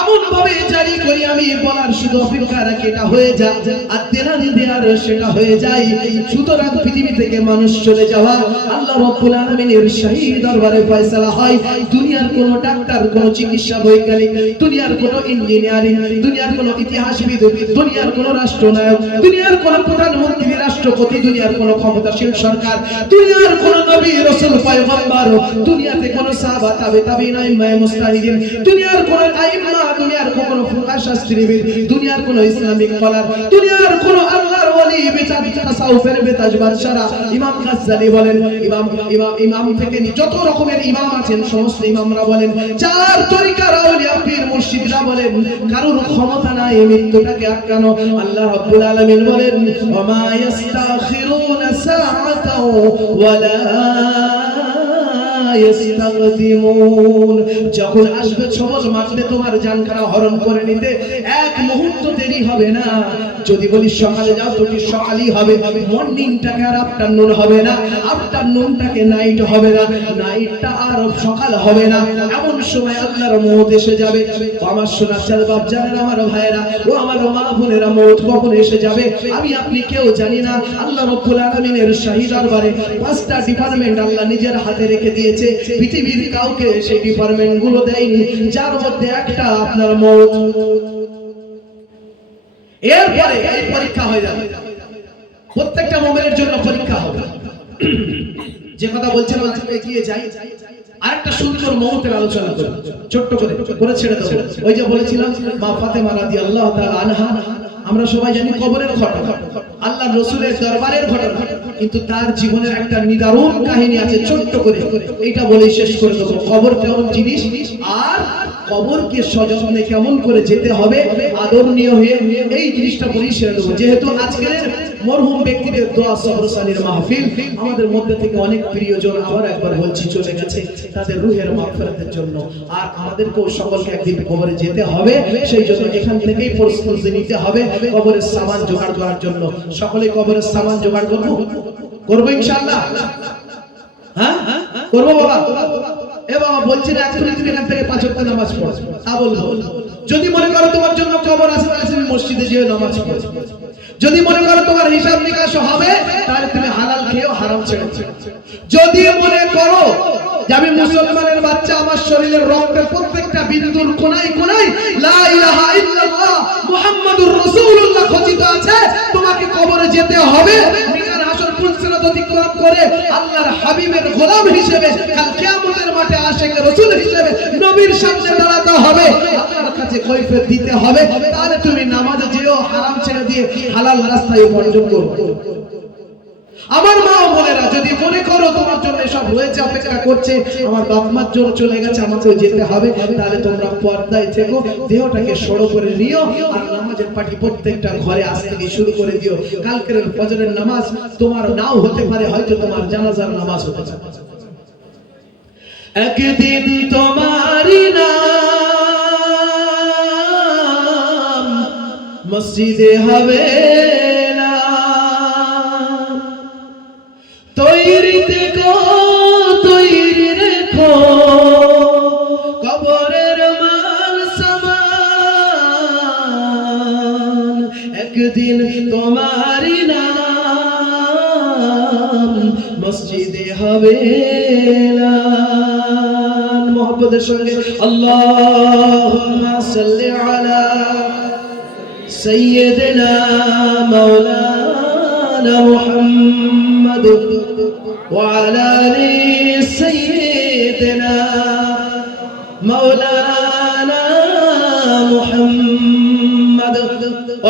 এমন ভাবে জারি করি, আমি বলার শুধু অপেক্ষা রাখি এটা হয়ে যা, আর দেনান দেয়ার সেটা হয়ে যায়। সুতরাং পৃথিবী থেকে মানুষ চলে যাওয়া আল্লাহ রাব্বুল আলামিনের শাহী দরবারে ফয়সালা হয়। দুনিয়ার কোনো ডাক্তার, কোনো চিকিৎসা বৈজ্ঞানিক, দুনিয়ার কোনো ইঞ্জিনিয়ারিং, দুনিয়ার কোনো ইতিহাসবিদ, দুনিয়ার কোনো রাষ্ট্রনায়ক, দুনিয়ার কোনো প্রধানমন্ত্রী, রাষ্ট্রপতি, দুনিয়ার কোনো ক্ষমতাশীল সরকার, দুনিয়ার কোনো নবী রাসূল পয়গম্বর, দুনিয়াতে কোনো সাহাবা তাবে তাবিঈন আইম্মায়ে মুজতাহিদিন, দুনিয়ার কোনো আইম্মা, দুনিয়ার কোনো ফুকাহা শাস্ত্রীবিদ, দুনিয়ার কোনো ইসলামিক স্কলার, দুনিয়ার কোনো আল্লাহর ওলি, বিচার তাসাউফের বেতাজ বাদশারা, ইমাম গাজ্জালি বলেন, ইমাম থেকে যত রকমের ইমাম আছেন সমস্ত ইমামরা বলেন, চার তরিকার আউলিয়া পীর মুর্শিদরা বলেন, কারোর ক্ষমতা নাই মৃত্যুটাকে আটকানো। আল্লাহ রাব্বুল আলামিন বলেন ওমা ইস্তাখিরুনা সাআতাও ওয়ালা ইস্তাকদিমুন। যখন আসবে ছবল মারতে, তোমার জানখানা হরণ করে নিতে 1 মুহূর্ত দেরি হবে না। যদি বলি সকালে যাও তো সকালই হবে, মর্নিংটাকে আর আফটারনুন হবে না, আফটারনুনটাকে নাইট হবে না, নাইটটা আর সকাল হবে না। এমন সময় আল্লাহর মওত এসে যাবে। আমার সোনার চাল বাপ জানেন, আমার ভাইয়েরা ও আমার মা বোনেরা, মওত কখন এসে যাবে আমি আপনি কেউ জানি না। আল্লাহ রাব্বুল আলামিনের শাহী দরবারে 5টা ডিপার্টমেন্ট আল্লাহ নিজের হাতে রেখে দিয়েছে। পৃথিবীর কাউকে সেই ডিপার্টমেন্ট গুলো দেয়নি, যার মধ্যে একটা আপনার মওত। এরপরে এই পরীক্ষা হয়ে যাবে, প্রত্যেকটা মুমিনের জন্য পরীক্ষা হবে। যে কথা বলছিলাম আজকে এগিয়ে যাই, আরেকটা সুন্দর মওতের আলোচনা করি, ছোট্ট করে ছেড়ে দেব। ওই যে বলেছিলাম মা ফাতেমা রাদিয়াল্লাহু তাআলা আনহা, আমরা সবাই জানি কবরের ঘটনা, আল্লাহর রাসূলের দরবারের ঘটনা, কিন্তু তার জীবনের একটা নিদারুণ কাহিনী আছে। ছোট্ট করে এটা বলে শেষ করে দেব। কবর কেমন জিনিস, আর কবরকে সযত্নে কেমন করে যেতে হবে আদরণীয় হয়ে, এই জিনিসটা বলে শেষ দেব। যেহেতু আজকের মরহুম ব্যক্তিদের দোয়া সবরসানির মাহফিল, আমাদের মধ্যে থেকে অনেক প্রিয়জন আবার একবার বলছি চলে গেছে, তাদের রূহের মাগফিরাতের জন্য। আর আমাদেরকেও সকলকে একদিন কবরে যেতে হবে, সেই জন্য এখান থেকেই প্রস্তুতি নিতে হবে কবরের সামান জোগাড় করার জন্য। সকলে কবরের সামান জোগাড় করবো ইনশাআল্লাহ। হ্যাঁ করবো বাবা। এ বাবা বলছি না এখনই তুমি এখান থেকে 5 ওয়াক্ত নামাজ পড়ো, তা বলবো। যদি মনে করো তোমার জন্য কবর আছে তাহলে তুমি মসজিদে যেয়ে নামাজ পড়ো। যদি মনে করো তোমার হিসাব নিকাশ হবে তাহলে তুমি হালাল খেয়েও হারাম ছেড়ে। যদি মনে করো যে আমি মুসলমানের বাচ্চা, আমার শরীরের রক্তের প্রত্যেকটা বিন্দুর কোনায় কোনায় লা ইলাহা ইল্লাল্লাহ মুহাম্মাদুর রাসূলুল্লাহ খচিত আছে, তোমাকে কবরে যেতে হবে। মিনার হাসর পুলসিরাত অতিক্রম করে আল্লাহর হাবিবের গোলাম হিসেবে কাল কিয়ামতের মাঠে আশিক রাসূল হিসেবে নবীর সামনে দাঁড়াতে হবে, আল্লাহর কাছে কৈফিয়ত দিতে হবে। তাহলে তুমি নামাজে যেও হারাম ছেড়ে দিয়ে হালাল রাস্তায় উপার্জন করো। আমার মা ও বোনেরা, যদি মনে করো তোমার জন্য সব রয়েছে, অপেক্ষা করছে, আমার বাপ মার জন্য চলে গেছে, আমাকেও যেতে হবে, তাহলে তোমরা পর্দায় থেকো, দেহটাকে সরো করে নিও, আর নামাজের পাটি প্রত্যেকটা ঘরে আজ থেকে শুরু করে দিও। কালকের ফজরের নামাজ তোমার নাও হতে পারে, হয়তো তোমার জানাজার নামাজ হতে পারে। একদিন তোমারই নাম মসজিদে হবে, তৈরি থেকো, তৈরি রেখো কবরের মাল সামান। একদিন তোমারই নাম মসজিদে হবে। মোহাম্মদের সঙ্গে আল্লাহুম্মা সাল্লি আলা সাইয়্যিদিনা মাওলানা মুহাম্মদ وعلى آل سيدنا مولانا محمد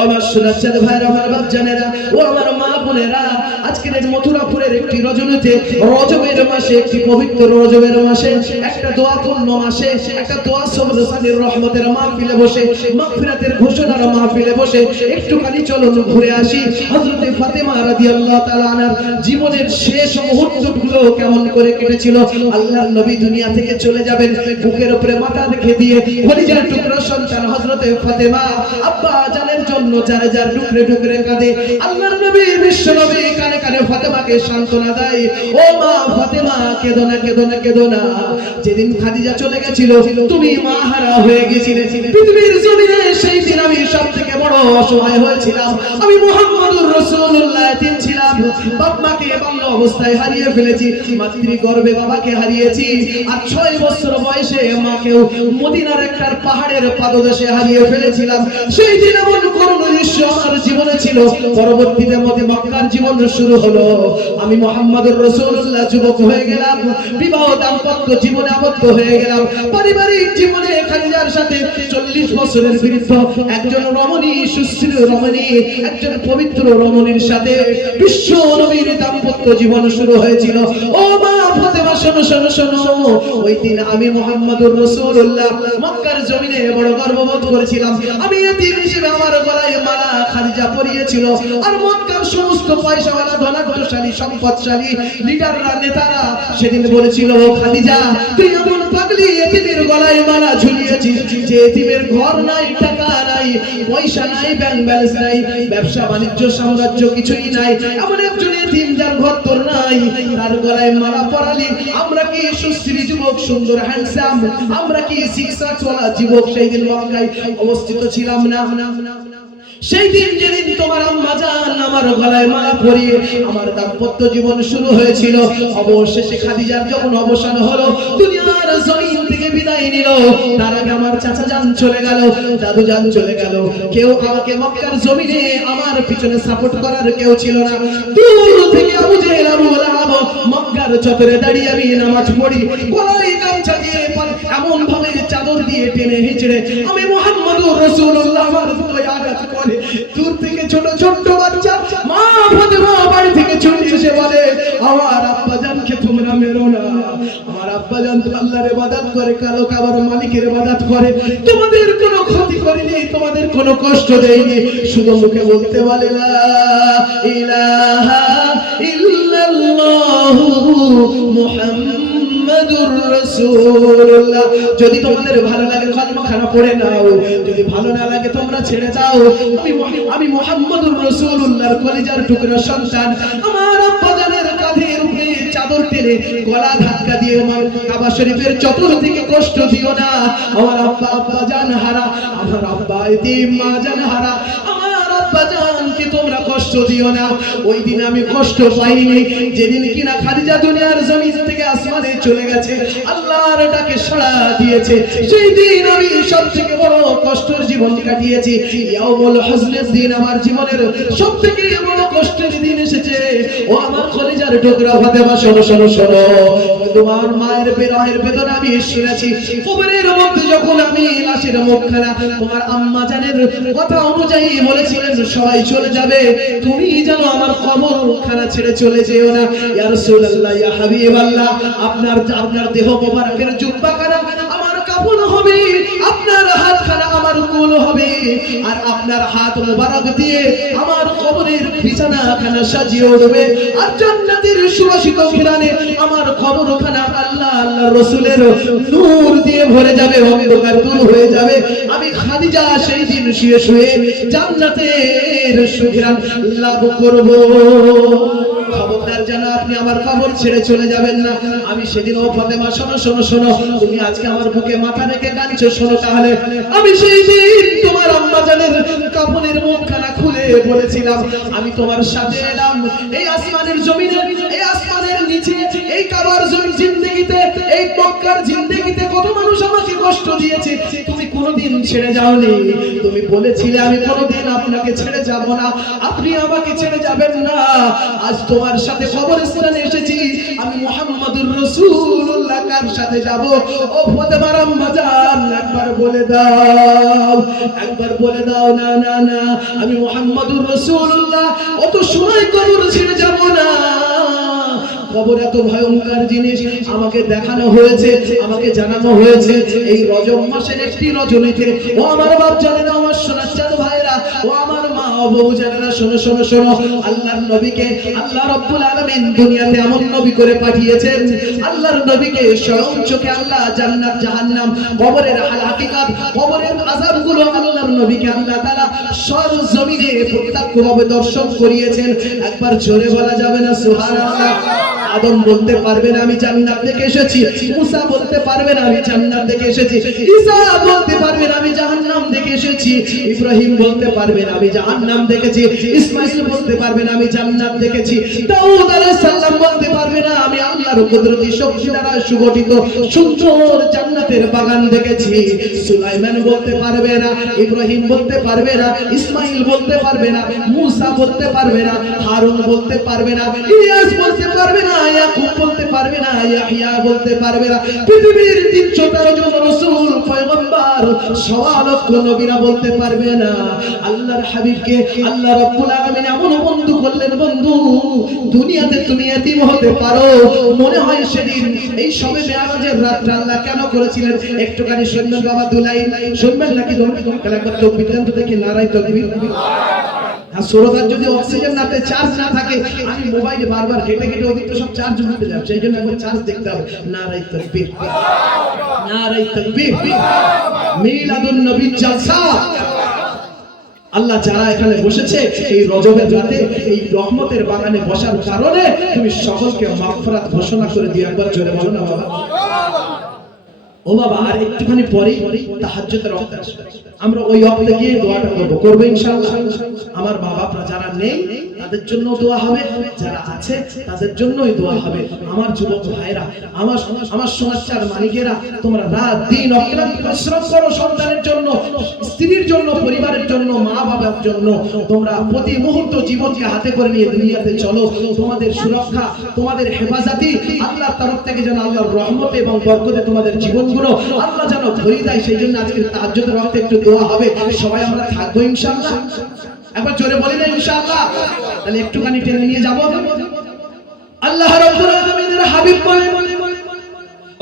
অবশ্যই ভাইরা আমার বাপজানেরা ও আমার মা বোনেরা, আজকের এই মথুরাপুরের একটি রজনীতে রজবের মাসে, একটি পবিত্র রজবের মাসে, একটা দোয়াপূর্ণ মাসে, একটা দোয়া সবরসানির রহমতের মাহফিলে বসে, মাগফিরাতের ঘোষণার মাহফিলে বসে একটুখানি চলুন ঘুরে আসি হযরত ফাতেমা রাদিয়াল্লাহু তাআলা আনহার জীবনের শেষ মুহূর্তগুলো কেমন করে কেটেছিল। আল্লাহর নবী দুনিয়া থেকে চলে যাবেন, বুকের উপরে মাথা রেখে দিয়ে কলিজার টুকরা সন্তান হযরত ফাতেমা আব্বা জানের জন্য যার যার টুকরে টুকরে কাঁদে। আল্লাহর নবী বিশ্ব নবী কানে কানে ফাতেমাকে সান্ত্বনা দেয়, ও মা ফাতেমা কেঁদো না, কেঁদো না, কেঁদো না। যেদিন খাদিজা চলে গেছিল তুমি মা হারা হয়ে গেছিলে পৃথিবীর জমিনে, সেই দিন আমি সবথেকে বড় অসহায় হয়েছিলাম। আমি মুহাম্মদুর রাসূলুল্লাহ এতিম ছিলাম, বাপ মাকে বাল্য অবস্থায় হারিয়ে ফেলেছি, মাতৃ গর্ভে বাবাকে হারিয়েছি, আর 6 বছর বয়সে মাকেও মদিনার একটা পাহাড়ের পাদদেশে হারিয়ে ফেলেছিলাম। সেই দিন এমন করুণ দৃশ্য আমার জীবনে ছিল। পরবর্তীতে মক্কার জীবন শুরু হলো, আমি মুহাম্মদুর রাসূলুল্লাহ যুবক হয়ে গেলাম, বিবাহ দাম্পত্য জীবনে আবদ্ধ হয়ে গেলাম। পারিবারিক জীবনে খাদিজার সাথে 40 বছরের বৃদ্ধ একজন রমণী, সুশ্রী রমণী, একজন পবিত্র রমণীর সাথে বিশ্ব নবীর দাম্পত্য জীবন শুরু হয়েছিল। ও মা ফাতেমা শোনো শোনো শোনো, ওই দিন আমি মুহাম্মদুর রাসূলুল্লাহ মক্কার জমিনে বড় গর্ববোধ করেছিলাম। আমি এতিম হিসেবে আমার গলায় মালা খাদিজা পরিয়েছিল, আর মক্কার সমস্ত পয়সাওয়ালা ধনাঢ্যশালী সম্পদশালী লিডাররা নেতারা সেদিন বলেছিল, ও খাদিজা তুই এমন পাগলি, এতিমের গলায় মালা ঝুলিয়েছিস, যে এতিমের ঘর নাই, টাকা নাই, পয়সা নাই, ব্যাংক ব্যালেন্স নাই, ব্যবসা বাণিজ্য সাম্রাজ্য কিছুই নাই, এমন একজন এতিম যার ঘর তোর নাই, তার গলায় মালা পরালি। আমরা কি সুশ্রী যুবক, সুন্দর হ্যান্ডসাম, আমরা কি সিক্সাকওয়ালা যুবক সেই দিন মক্কায় অবস্থিত ছিলাম না? সেই দিন যেদিন তোমার আম্মা জান আমার গলায় মালা পরিয়ে আমার দাম্পত্য জীবন শুরু হয়েছিল, অবশেষে খাদিজার যখন অবসান হলো, দুনিয়ার জমিন থেকে বিদায় নিল, তার আগে আমার চাচা জান চলে গেল, দাদু জান চলে গেল, কেউ আমাকে মক্কার জমিনে আমার পিছনে সাপোর্ট করার কেউ ছিল না। দূর থেকে আবু জেহেল, আবু লাহাব মক্কার চত্বরে দাঁড়িয়ে আমি নামাজ পড়ি, গলায় গামছা দিয়ে এমন ভাবে চাদর দিয়ে টেনে হিচড়ে আমি মুহাম্মদুর রাসূলুল্লাহ আমার গলায় আঘাত করে। দূর থেকে ছোট ছোট বাচ্চা মা ফাতেমা বাড়ি থেকে ছুটে এসে বলে, আমার আব্বা জানকে তোমরা মেরো না, আমার আব্বা জান তো আল্লাহর ইবাদত করে, কালো কাবার মালিকের ইবাদত করে, তোমাদের কোনো ক্ষতি করেনি, তোমাদের কোনো কষ্ট দেয়নি, শুধু মুখে বলতে বলে লা ইলাহা ইল্লাল্লাহু মুহাম্মাদুর রাসূলুল্লাহ। যদি তোমাদের ভালো লাগে কলমাখানা পড়ে নাও, যদি ভালো না লাগে তোমরা ছেড়ে দাও। আমি মুহাম্মদুর রাসূলুল্লাহর কলিজার টুকরা সন্তান, আমার আব্বা জানের কাঁধের উপরে চাদর টেনে গলা ধাক্কা দিয়ে আমার কাবা শরীফের চতুর দিকে কষ্ট দিও না। আমার আব্বা জান হারা, আমার আব্বা এতিম, মা জান হারা, আমার আব্বা জানকে তোমরা কষ্ট দিও না। ওই দিন আমি কষ্ট পাইনি, যেদিন কিনা খাদিজা দুনিয়ার জমিন থেকে আসমানে চলে গেছে, আল্লাহর ডাকে সাড়া দিয়েছে, সেই দিন আমি সবথেকে বড় কষ্টের জীবন কাটিয়েছি। ইয়াউমুল হুজনের দিন আমার জীবনের সবথেকে বড় কষ্টের দিন এসেছে। ও আমার কলিজার টুকরা ফাতেমা শোনো শোনো শোনো, তোমার মায়ের বিরহের বেদনা আমি শুনেছি। কবরের মধ্যে যখন আমি লাশের মুখখানা তোমার আম্মা জানের কথা অনুযায়ী বলেছিলেন সবাই চলে যাবে, তুমি জানো আমার কবরখানা ছেড়ে চলে যেও না। ইয়া রাসূলুল্লাহ, ইয়া হাবিবাল্লাহ, আপনার দেহ মোবারকের জুব্বাখানা আমার কাফন হবে, আপনার হাতখানা আমার কোল হবে, আর আপনার হাত মোবারক দিয়ে আমার কবরের বিছানাখানা সাজিয়ে উঠবে, আর জান্নাতের সুবাসিত ঘ্রাণে আমার কবরখানা আল্লাহ আল্লাহর রাসূলের নূর দিয়ে ভরে যাবে, অন্ধকার দূর হয়ে যাবে। আমি খাদিজা সেই দিন শুয়ে শুয়ে জান্নাতের সুঘ্রাণ লাভ করব। খবরদার যেন আপনি আমার কবর ছেড়ে চলে যাবেন না। আমি সেদিন, ও ফাতেমা শোনো শোনো শোনো, তুমি আজকে আমার বুকে মাথা রেখে কাঁদছো, শোনো তাহলে আমি সেই দিন তোমার আম্মা জানের কাপড়ের মুখখানা খুলে বলেছিলাম, আমি তোমার সাথে এলাম এই আসমানের জমিনে, এই আসমানের নিচে এই কাবার জিন্দেগিতে, এই মক্কার জিন্দেগিতে কত মানুষ আমাকে কষ্ট দিয়েছে, তুমি কোনোদিন ছেড়ে যাওনি। তুমি বলেছিলে আমি কোনোদিন আপনাকে ছেড়ে যাব না, আপনি আমাকে ছেড়ে যাবেন না। আজ তোমার সাথে কবরস্থানে এসেছি, আমি মুহাম্মদুর রাসূলুল্লাহ কার সাথে যাব? ও ফাতেমার আম্মা জান, একবার বলে দাও, একবার বলে দাও। না না না, আমি মুহাম্মদুর রাসূলুল্লাহ অত সময় কবর ছেড়ে যাব না। কবর এত ভয়ঙ্কর জিনিস আমাকে দেখানো হয়েছে, আমাকে জানানো হয়েছে। এই রজব মাসের একটি রজনীতে, ও আমার বাপ জানেরা, আমার সোনার চাঁদ ভাইরা, ও আমার মা ও বউ জানেরা, শোনো শোনো শোনো। আল্লাহর নবীকে আল্লাহ রাব্বুল আলামিন দুনিয়াতে এমন নবী করে পাঠিয়েছেন, আল্লাহর নবীকে স্বয়ং চোখে আল্লাহ জান্নাত জাহান্নাম, কবরের হাকিকাত, কবরের আযাবগুলো আল্লাহর নবীকে আল্লাহ তাআলা সরজমিনে প্রত্যক্ষভাবে দর্শন করিয়েছেন। একবার জোরে বলা যাবে না সুবহানাল্লাহ? আদম বলতে পারবে না আমি জান্নাত থেকে এসেছি, মুসা বলতে পারবে না আমি জান্নাত থেকে এসেছি, ঈসা বলতে পারবে না আমি জাহান্নাম থেকে এসেছি, ইব্রাহিম বলতে পারবে না আমি জাহান্নাম দেখেছি, ইসমাঈল বলতে পারবে না আমি জান্নাত দেখেছি, দাউদ আলাইহিস সালাম বলতে পারবে না আমি আল্লাহর কুদরতি শক্তি দ্বারা সুগঠিত সুন্দর জান্নাতের বাগান দেখেছি, সুলাইমান বলতে পারবে না, ইব্রাহিম বলতে পারবে না, ইসমাঈল বলতে পারবে না, মুসা বলতে পারবে না, হারুন বলতে পারবে না, ইলিয়াস বলতে পারবে না, ইয়াকুব বলতে পারবে না, ইয়াহইয়া বলতে পারবে না। পৃথিবীর 313 জন রাসূল পয়গম্বর সওয়া লক্ষ নবীরা বলতে পারবে না। আল্লাহর হাবিবকে আল্লাহ রাব্বুল আলামিন এমন বন্ধু করলেন, বন্ধু দুনিয়াতে তুমি এতিম হতে পারো। মনে হয় সেদিন এই সবে মেরাজের রাতটা আল্লাহ কেন করেছিলেন একটুখানি শুনবেন বাবা দুলাই, শুনবেন নাকি? একবার তাকবীর দেন তো দেখি, নারায়ে তাকবীর। আর সৌরতার যদি অক্সিজেন নাতে চার্জ না থাকে, আমি মোবাইলে বারবার ঘেটে ঘেটে ওদিক তো সব চার্জ উঠতে যাবে, সেই জন্য একবার চার্জ দেখতে হবে। নারায়ে তাকবীর, নারায়ে তাকবীর, মিলাদুন নবী জালসা। আল্লাহ যারা এখানে বসেছে এই রজবের রাতে এই রহমতের বাগানে বসার কারণে তুমি সকলকে মাগফিরাত ঘোষণা করে দিয়ে একবার জোরে বলো না বাবা। ও বাবা, আর একটুখানি পরেই তাহাজ্জুদের ওয়াক্ত আসবে, আমরা ওই ওয়াক্তে গিয়ে দোয়াটা করব ইনশাআল্লাহ। আমার মা বাপরা যারা নেই তাদের জন্য দোয়া হবে, যারা আছে তাদের জন্যই দোয়া হবে। আমার যুবক ভাইরা, আমার সোনার চাঁদ মানিকেরা, তোমরা রাত দিন অক্লান্ত পরিশ্রম করো সন্তানের জন্য, স্ত্রীর জন্য, পরিবারের জন্য, মা বাবার জন্য। তোমরা প্রতি মুহূর্ত জীবনকে হাতে করে নিয়ে দুনিয়াতে চলো। তোমাদের সুরক্ষা, তোমাদের হেফাজতি আল্লাহর তরফ থেকে যেন আল্লাহর রহমতে এবং বরকতে তোমাদের জীবনগুলো আল্লাহ যেন ভরিয়ে দেয়। সেই জন্য আজকে তাহাজ্জুদের ওয়াক্তে একটু দোয়া হবে, সবাই আমরা থাকবো ইনশাআল্লাহ। একবার জোরে বলি না ইনশাআল্লাহ? তাহলে একটুখানি টেনে নিয়ে যাব। আল্লাহ রাব্বুল আলামিনের হাবিব বলে,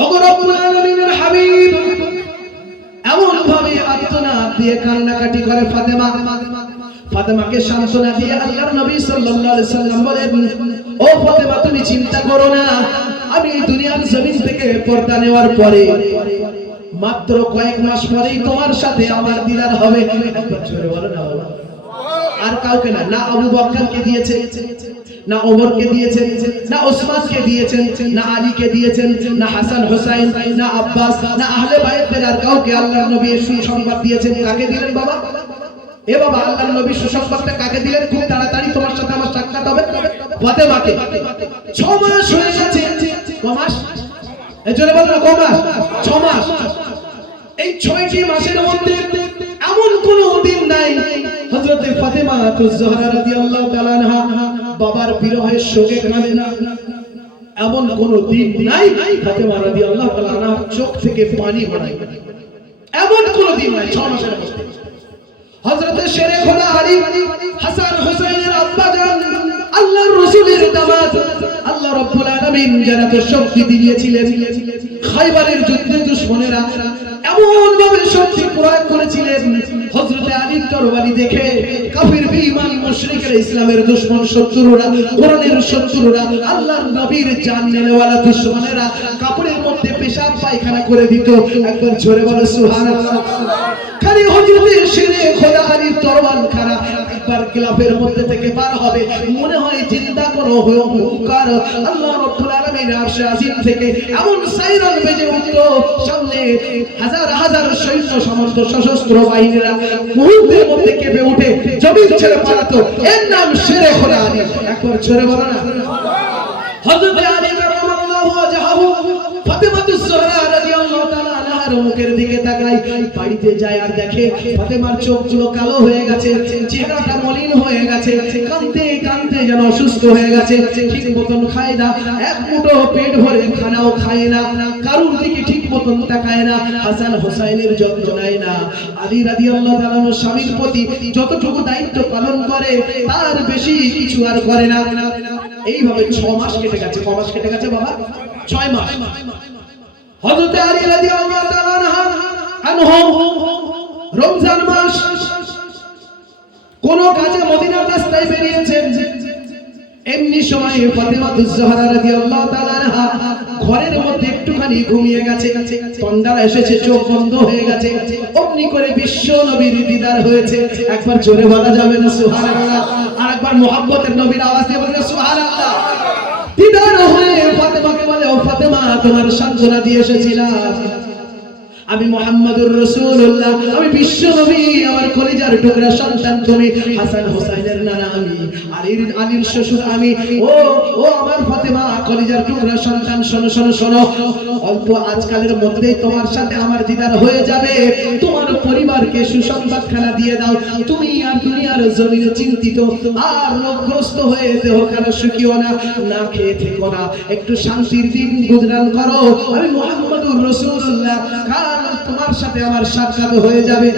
ওগো রাব্বুল আলামিনের হাবিব, এমন ভাবে আর্তনাদ দিয়ে কান্নাকাটি করে ফাতেমা। ফাতেমাকে সান্ত্বনা দিয়ে আল্লাহর নবী সাল্লাল্লাহু আলাইহি সাল্লাম বলেন, ও ফাতেমা তুমি চিন্তা করো না, আমি এই দুনিয়ার জমিন থেকে পর্দা নেওয়ার পরে মাত্র কয়েক মাস পরেই তোমার সাথে আমার দিদার হবে। একবার জোরে বলো না বাবা। আর কাউকে না, না আবু বকরকে দিয়েছেন, না ওমরকে দিয়েছেন, না ওসমানকে দিয়েছেন, না আলীকে দিয়েছেন, না হাসান হোসাইন, না আব্বাস, না আহলে বাইতের আর কাউকে আল্লাহর নবী সুসংবাদ দিয়েছেন। কাকে দিলেন বাবা? এ বাবা, আল্লাহর নবী সুসংবাদটা কাকে দিলেন? খুব তাড়াতাড়ি তোমার সাথে আমার সাক্ষাৎ হবে। ফাতেমাকে। 6 মাস হয়ে গেছে। ক মাস? এজন্য বলো না, ক মাস? 6 মাস। এই 6টি মাসের মধ্যে এমন কোন দিন নাই হযরত ফাতেমা তুজ-জোহরা রাদিয়াল্লাহু তাআলা আনহা বাবার বিরহের শোকে কাঁদে না। এমন কোন দিন নাই ফাতেমা রাদিয়াল্লাহু তাআলা আনহার চোখ থেকে পানি পড়ে, এমন কোন দিন নাই 6 মাসের মধ্যে। হযরত শেরে খোদা আলী হাসান হোসেনের আব্বা জান, আল্লাহর রাসূলের দামাত, আল্লাহ রাব্বুল আলামিন যারা তো শক্তি দিয়েছিলেন, খায়বারের যুদ্ধে দুশমনেরা এমন ভাবে শক্তি প্রয়োগ করেছিলেন, হযরত আলীর তরবারি দেখে কাফির বেঈমান মুশরিকরা, ইসলামের দুশমন শত্রুরা, কোরআনের শত্রুরা, আল্লাহর নবীর জান নেওয়ালা দুশমনেরা কাপড়ের মধ্যে পেশাব পায়খানা করে দিত। একবার জোরে বলো সুবহানাল্লাহ। খালি হযরত শেরে খোদা আলীর তরবারি খানা একবার গিলাফের মধ্যে থেকে বার হবে, মনে হয় জিন্দা কোনো হুঙ্কার আল্লাহ রাব্বুল আলামিন আরশে আজিম থেকে এমন সাইরন বেজে উঠলো, সামনে হাজার হাজার সৈন্য সামন্ত সশস্ত্র বাহিনীরা মুহূর্তের মধ্যে কেঁপে উঠে জমিন ছেড়ে পালাতো। এর নাম শেরে খোদা আলী। একবার ছেড়ে বলো না। হযরত আলী ফাতেমাতুজ জোহরা রাদিয়াল্লাহু তাআলা আনহার মুখের দিকে তাকায়, বাড়িতে যায় আর দেখে ফাতেমার চোখগুলো কালো হয়ে গেছে, চেহারাটা মলিন হয়ে গেছে, কাঁদতে কাঁদতে যেন অসুস্থ হয়ে গেছে, ঠিক মতন খায় না, এক মুঠো পেট ভরে খানাও খায় না, কারুর দিকে ঠিক মতন তাকায় না, হাসান হোসাইনের যত্ন নেয় না। আলী রাদিয়াল্লাহু তাআলা স্বামীর প্রতি যতটুকু দায়িত্ব পালন করে তার বেশি কিছু আর করে না। এইভাবে 6 মাস কেটে গেছে। ক মাস কেটে গেছে বাবা? 6 মাস। হযরত আলী রাদিয়াল্লাহু তাআলা আনহু রমজান মাস কোন কাজে মদিনার রাস্তায় বেরিয়েছেন, এমনি সময় ফাতেমাতুজ জোহরা রাদিয়াল্লাহু তাআলা আনহা ঘরের মধ্যে একটুখানি ঘুমিয়ে গেছে, তন্দ্রা এসেছে, চোখ বন্ধ হয়ে গেছে, অমনি করে বিশ্ব নবীর দিদার হয়েছে। একবার জোরে বলা যাবে না সুবহানাল্লাহ? আর একবার মুহাব্বতের নবীর আওয়াজ দিয়ে বলবে সুবহানাল্লাহ। দিদার হয়ে ফাতেমাকে বলে, ও ফাতেমা, তোমার সান্ত্বনা দিয়ে এসেছিলাম, আমি মুহাম্মদুর রাসূলুল্লাহ, আমি বিশ্ব নবী, আমার কলিজার টুকরা সন্তান তুমি, হাসান হোসাইনের নানা আমি, আলীর শ্বশুর আমি, ও আমার ফাতেমা, কলিজার টুকরা সন্তান, শোনো শোনো শোনো, অল্প আজকালের মধ্যেই তোমার সাথে আমার দিদার হয়ে যাবে, তোমার পরিবারকে সুসংবাদখানা দিয়ে দাও, তুমি আর দুনিয়ার জমিনে চিন্তিত আর রোগগ্রস্ত হয়ে দেহ খানা শুকিও না, না খেয়ে থেকো না, একটু শান্তির দিন গুজরান করো, আমি মুহাম্মদুর রাসূলুল্লাহ, তোমার সাথে আমার সাক্ষাৎ হয়ে যাবে।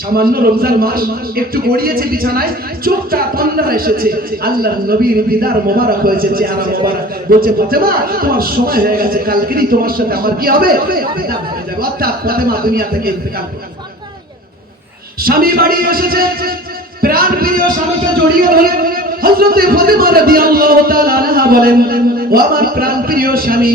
সামান্য রমজান মাস একটু গড়িয়েছে বিছানায়, চোখটা তন্দ্রা এসেছে, আল্লাহর নবীর দিদার মোবারক হয়েছে, চেহারা মোবারক, বলছে ফাতেমা তোমার সময় হয়ে গেছে, কালকেই তোমার সাথে আমার কি হবে? দিদার হয়ে যাবে, অর্থাৎ ফাতেমা দুনিয়া থেকে ইন্তেকাল করবে। স্বামী বাড়ি এসেছে, প্রাণ প্রিয় স্বামীকে জড়িয়ে ধরে হযরত ফাতেমা রাদিয়াল্লাহু তাআলা আনহা বলেন, ও আমার প্রাণ প্রিয় স্বামী,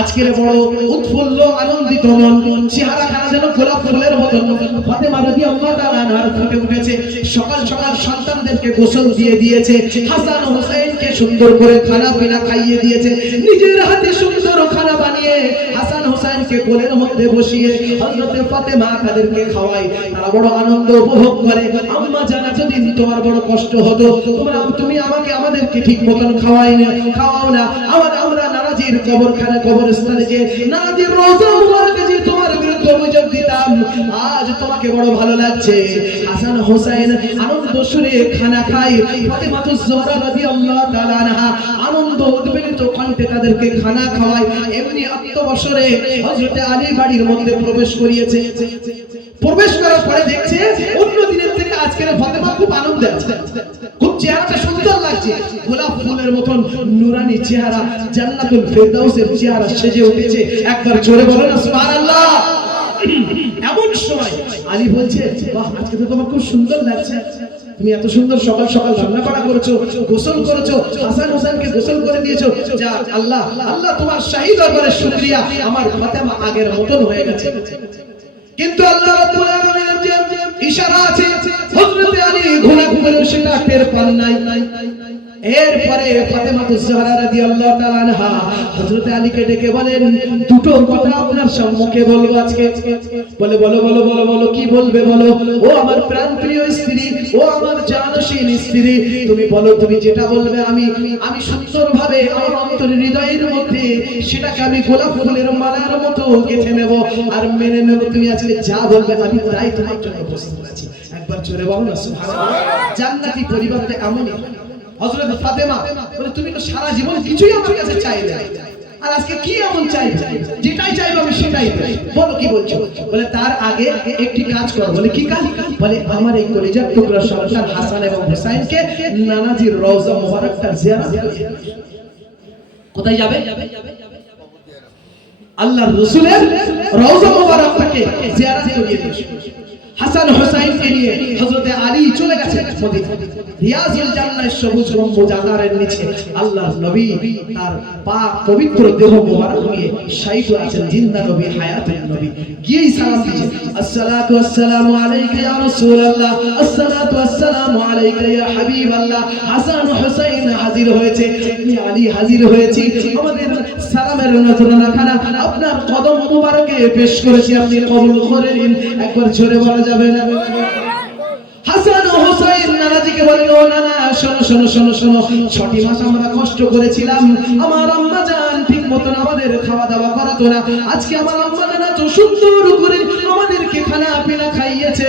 আজকের বড় উৎফুল্ল আনন্দিত মন, চেহারা খানা যেন গোলাপ ফুলের মতন ফাতেমা রাদিয়াল্লাহু তাআলা আনহা ফুটে উঠেছে। সকাল সকাল সন্তানদেরকে গোসল দিয়ে দিয়েছে, হাসান হোসেনকে সুন্দর করে খানা পিনা খাইয়ে দিয়েছে, নিজের হাতে সুন্দর খানা বানিয়ে হাসান হোসেনকে কোলের মধ্যে বসিয়ে হযরত ফাতেমা তাদেরকে খাওয়ায়। তারা বড় আনন্দ উপভোগ করে। আম্মা জানা, যদি তোমার বড় কষ্ট হতো, তুমি আমাদেরকে ঠিক মতন খাওয়াও না, আমরা নানাজির কবরস্থানে যে নানাজির রওজা মুবারকে যে তোমার বিরুদ্ধে অভিযোগ দিতাম, আজ তোমাকে বড় ভালো লাগছে। হাসান হোসেন আনন্দ সুরে খানা খায়, ফাতেমাতুজ জোহরা রাদিয়াল্লাহু তাআলা আনহা আনন্দ উদ্বেলিত কণ্ঠে তাদেরকে খানা খাওয়ায়। এমনি অক্টোবরে হযরত আলী বাড়ির মধ্যে প্রবেশ করিয়েছে। প্রবেশ করার পরে দেখছে অন্য দিনের থেকে আজকের ফাতেমা খুব আনন্দে আছে, খুব চেহারাটা সুন্দর লাগছে, গোলাপ ফুলের মতন নুরানি চেহারা, জান্নাতুল ফেরদাউসের চেহারা সেজে উঠেছে। একবার জোরে বলো না সুবহানাল্লাহ। এমন সময় আলী বলছে, বাহ, আজকে তো তোমার খুব সুন্দর লাগছে, তুমি এত সুন্দর সকাল সকাল রান্না বাড়া করেছো, গোসল করেছো, হাসান হোসেনকে গোসল করে দিয়েছো, যা আল্লাহ তোমার শাহী দরবারে শুকরিয়া, আমার ফাতেমা আগের মতন হয়ে গেছে। কিন্তু আল্লাহ রাব্বুল আলামিনের যে ইশারা আছে, হযরত আলী ঘোড়া ঘুরে সেটা টের পান নাই। এরপরে ফাতেমাতুজ জোহরা রাদিয়াল্লাহু তাআলা আনহা হযরত আলীকে ডেকে বলেন, দুটো কথা আপনার সম্মুখে বলবো আজকে। বলে বলো বলো বলো বলো, কি বলবে বলো। ও আমার প্রাণপ্রিয় স্ত্রী, ও আমার জানশীন স্ত্রী, তুমি বলো, তুমি যেটা বলবে আমি সুন্দরভাবে আমার অন্তরের হৃদয়ের মধ্যে সেটাকে আমি গোলাপ ফুলের মালার মতো গেঁথে নেব আর মেনে নেব। তুমি আজকে যা বলবে আমি তাই তোমার জন্য প্রস্তুত আছি। একবার জোরে বলো না সুবহানাল্লাহ। জান্নাতি পরিবারটা এমনই। হযরত ফাতেমা বলে, তুমি তো সারা জীবন কিছুই আমার কাছে চাইলে, আর আজকে কি এমন চাইবে? যেটাই চাইবে আমি সেটাই দেব। বলো কি বলছো? বলে তার আগে একটি কাজ করো। বলে কি কাজ? বলে আমার এই কলিজার টুকরা সন্তান হাসান এবং হুসাইনকে নানাজির রওজা মুবারকটা জিয়ারত করিয়ে। কোথায় যাবে? আল্লাহর রাসূলের রওজা মুবারকটাকে জিয়ারত করিয়ে দিয়েছে। হাসান হোসেনকে নিয়ে হযরত আলী চলে গেছেন মদিনা। রিয়াজুল জান্নাহ সবুজ রম্য জানারের নিচে আল্লাহর নবী তার পাক পবিত্র দেহ মোবারক নিয়ে শায়িত আছেন, জিন্দা নবী, হায়াতুন নবী। গিয়েই সালাম দিয়েছেন, আসসালাতু ওয়াসসালামু আলাইকা ইয়া রাসূলুল্লাহ, আসসালাতু ওয়াসসালামু আলাইকা ইয়া হাবিবাল্লাহ। হাসান হোসেন হাজির হয়েছে, আলী হাজির হয়েছি, আমাদের সালামের নজরানা খানা আপনার কদম মোবারকে পেশ করেছি, আপনি কবুল করে নিন। একবার জোরে বলা যাবে না? হাসান ও হোসেন নানাজিকে বলেন, ও নানা শোনো শোনো শোনো শোনো, 6টি মাস আমরা কষ্ট করেছিলাম, আমার আম্মা জান ঠিক মতন আমাদের খাওয়া দাওয়া করাতো না, আজকে আমার আম্মা জান এত সুন্দর করে আমাদেরকে খানা পিনা খাইয়েছে,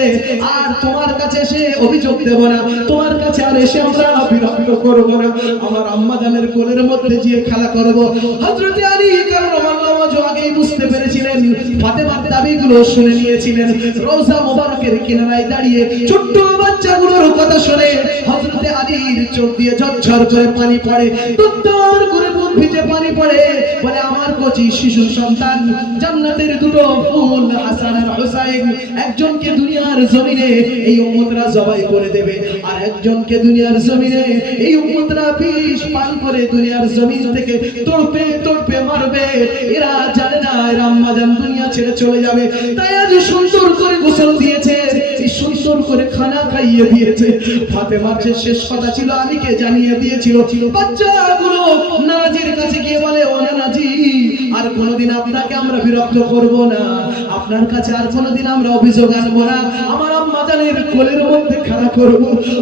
আর তোমার কাছে এসে অভিযোগ দেব না, তোমার কাছে আর এসে আমরা বিরক্ত করব না, আমার আম্মা জানের কোলের মধ্যে গিয়ে খেলা করব। হযরত আলী কাররামাল্লাহু ওয়াজহু আগেই বুঝতে পেরেছিলেন, ফাতেমার দাবিগুলো শুনে নিয়েছিলেন, রওজা মোবারকের কিনারায় দাঁড়িয়ে ছোট্ট বাচ্চাগুলোর কথা শুনে হযরত আলীর চোখ দিয়ে ঝরঝর করে পানি পড়ে, দত্তর করে বুক ভিজে পানি পড়ে, বলে আমার কচি শিশু সন্তান জান্নাতের দুটো ফুল হাসান আর হুসাইন, একজনকে দুনিয়ার জমিনে এই উম্মতরা জবাই করে দেবে, আর একজনকে দুনিয়ার জমিনে এই উম্মতরা বিষ পান করে দুনিয়ার জমিন থেকে তড়পে তড়পে মারবে, এরা জানে না এরা আম্মা জান দুনিয়া ছেড়ে চলে যাবে, তাই আজ সুন্দর করে গোসল দিয়েছে, সুন্দর করে খানা খাইয়ে দিয়েছে। ফাতেমার যে শেষ কথা ছিল আলীকে জানিয়ে দিয়েছিল। বাচ্চাগুলো নানাজির কাছে গিয়ে বলে, ও নানাজি আর কোনোদিন আপনাকে আমরা বিরক্ত করব না, আপনার কাছে আর কোনোদিন আমরা অভিযোগ আনবো না, আমার আম্মা জানের কোলের মধ্যে খানা করব,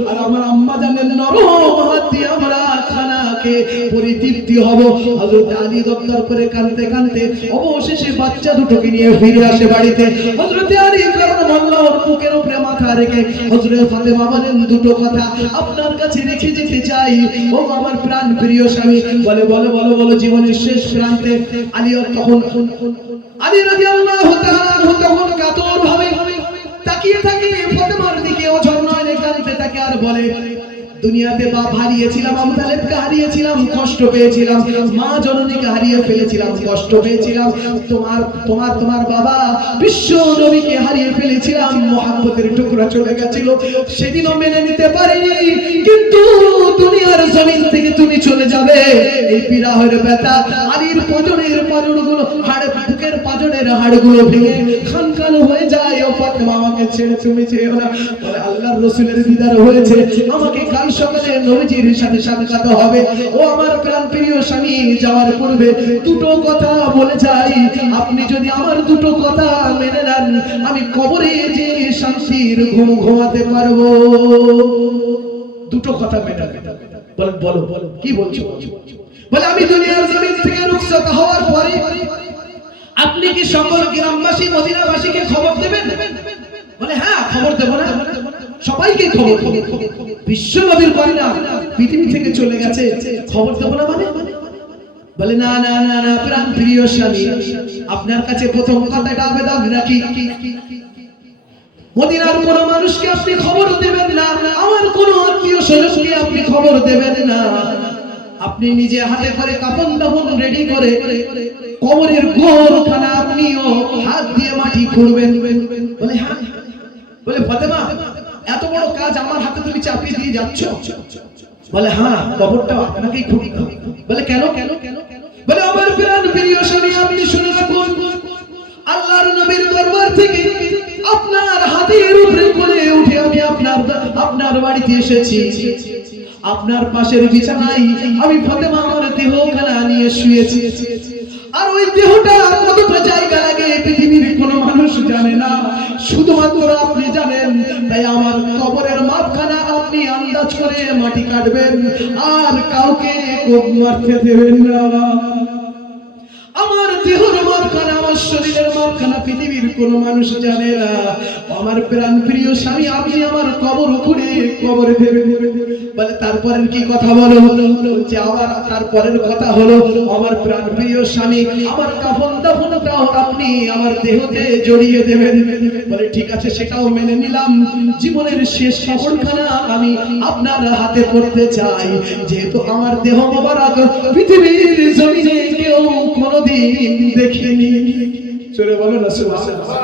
আর আমার আম্মা জানের নরম হাত দিয়ে আমরা খানাকে পরিতৃপ্তি হব। হযরত আলী দপ্তর করে কাঁদতে কাঁদতে অবশেষে বাচ্চা দুটোকে নিয়ে ফিরে আসে বাড়িতে। হযরত আলী কাররামাল্লাহু বুকের উপরে মাথা রেখে হযরত ফাতেমা বলেন, দুটো কথা আপনার কাছে রেখে যেতে চাই, ও আমার প্রাণ প্রিয় স্বামী। বলে বলো বলো বলো। জীবনের শেষ প্রান্তে আলী তখন আলী রাদিয়াল্লাহু তাআলা তখন কাতর ভাবে তাকিয়ে থাকে ফাতেমার দিকে, ওঝর নয়নে কাঁদতে থাকে আর বলে, দুনিয়াতে বাপ হারিয়েছিলাম, আবু তালেবকে হারিয়েছিলাম, কষ্ট পেয়েছিলাম, মা জননীকে হারিয়ে ফেলেছিলাম, কষ্ট পেয়েছিলাম, তোমার বাবা বিশ্ব নবীকে হারিয়ে ফেলেছিলাম, মুহাম্মদের টুকরা চলে গেছিল, সেদিনও মেনে নিতে পারিনি, কিন্তু দুনিয়ার জমিন থেকে তুমি চলে যাবে, এই বিরহের ব্যথা আলীর পাঁজরের পাঁজরগুলো বুকের পাঁজরের হাড়গুলো ভেঙে খানখান হয়ে যায়। ও ফাতেমা আমাকে ছেড়ে তুমি যেও না। বলে আল্লাহর রাসূলের দিদার হয়েছে, আমাকে কাল সকালে নবীজির সাথে সাক্ষাৎ হবে। ও আমার প্রাণ প্রিয় স্বামী, যাওয়ার পূর্বে দুটো কথা বলে যাই, আপনি যদি আমার দুটো কথা মেনে নেন, আমি কবরে যে শান্তির ঘুম ঘুমাতে পারবো। দুটো কথা মেনে নেন। বলেন বলো কি বলছো? বলে আমি দুনিয়ার জমিন থেকে রুখসত হওয়ার পরে আপনি কি সকল গ্রামবাসী মদিনাবাসীকে খবর দেবেন? বলে হ্যাঁ খবর দেব না, সবাইকে খবর দেব। বিশ্ব নবীর কন্যা পৃথিবী থেকে চলে গেছে, খবর দেব না মানে? বলে না না না না প্রাণ প্রিয় স্বামী, আপনার কাছে প্রথম কথাটা আবেদন রাখি, মদিনার কোন মানুষকে আপনি খবর দেবেন না, আমার কোন আত্মীয় স্বজনকে আপনি খবর দেবেন না, আপনি নিজে হাতে করে কাফন দাফন রেডি করে কবরের গোরখানা আপনিও হাত দিয়ে মাটি খুঁড়বেন। বলে হ্যাঁ। বলে ফাতেমা এত বড় কাজ আমার হাতে তুমি চাপিয়ে দিয়ে যাচ্ছ? বলে হ্যাঁ, কবরটা আপনাকেই খুঁড়তে হবে। বলে কেন কেন কেন? বলে আমার প্রাণ প্রিয় স্বামী, আপনি শুনে রাখুন, আল্লাহর নবীর দরবার থেকে আপনার হাতের উপরে কোলে উঠে আমি আপনার বাড়িতে এসেছি, আপনার পাশের বিছানায় আমি ফাতেমা আমার দেহখানা নিয়ে শুয়েছি, আর ওই দেহটা কতটা জায়গা লাগে পৃথিবীর কোনো মানুষ জানে না, শুধুমাত্র আপনি জানেন। তাই আমার কবরের মাপখানা আপনি আন্দাজ করে মাটি কাটবেন, আর কাউকে কোপ মারতে দেবেন না। আমার দেহের মাপখানা, আমার শরীরের মাপখানা পৃথিবীর কোনো মানুষ জানে না। আমার প্রাণ প্রিয় স্বামী, আপনি আমার কবর খুঁড়ে কবরে দেবেন। বলে তারপরের কি কথা বলো? বলছে আবার তারপরের কথা হলো, আমার প্রাণ প্রিয় স্বামী, আমার কাফন দাফনটাও আপনি আমার দেহতে জড়িয়ে দেবেন। বলে ঠিক আছে, সেটাও মেনে নিলাম, জীবনের শেষ কাফনখানা আমি আপনার হাতে করতে চাই, যেহেতু আমার দেহ মোবারক পৃথিবীর জমিনে কেউ কোনোদিন দেখেনি। চলে বলো না সুবহানাল্লাহ।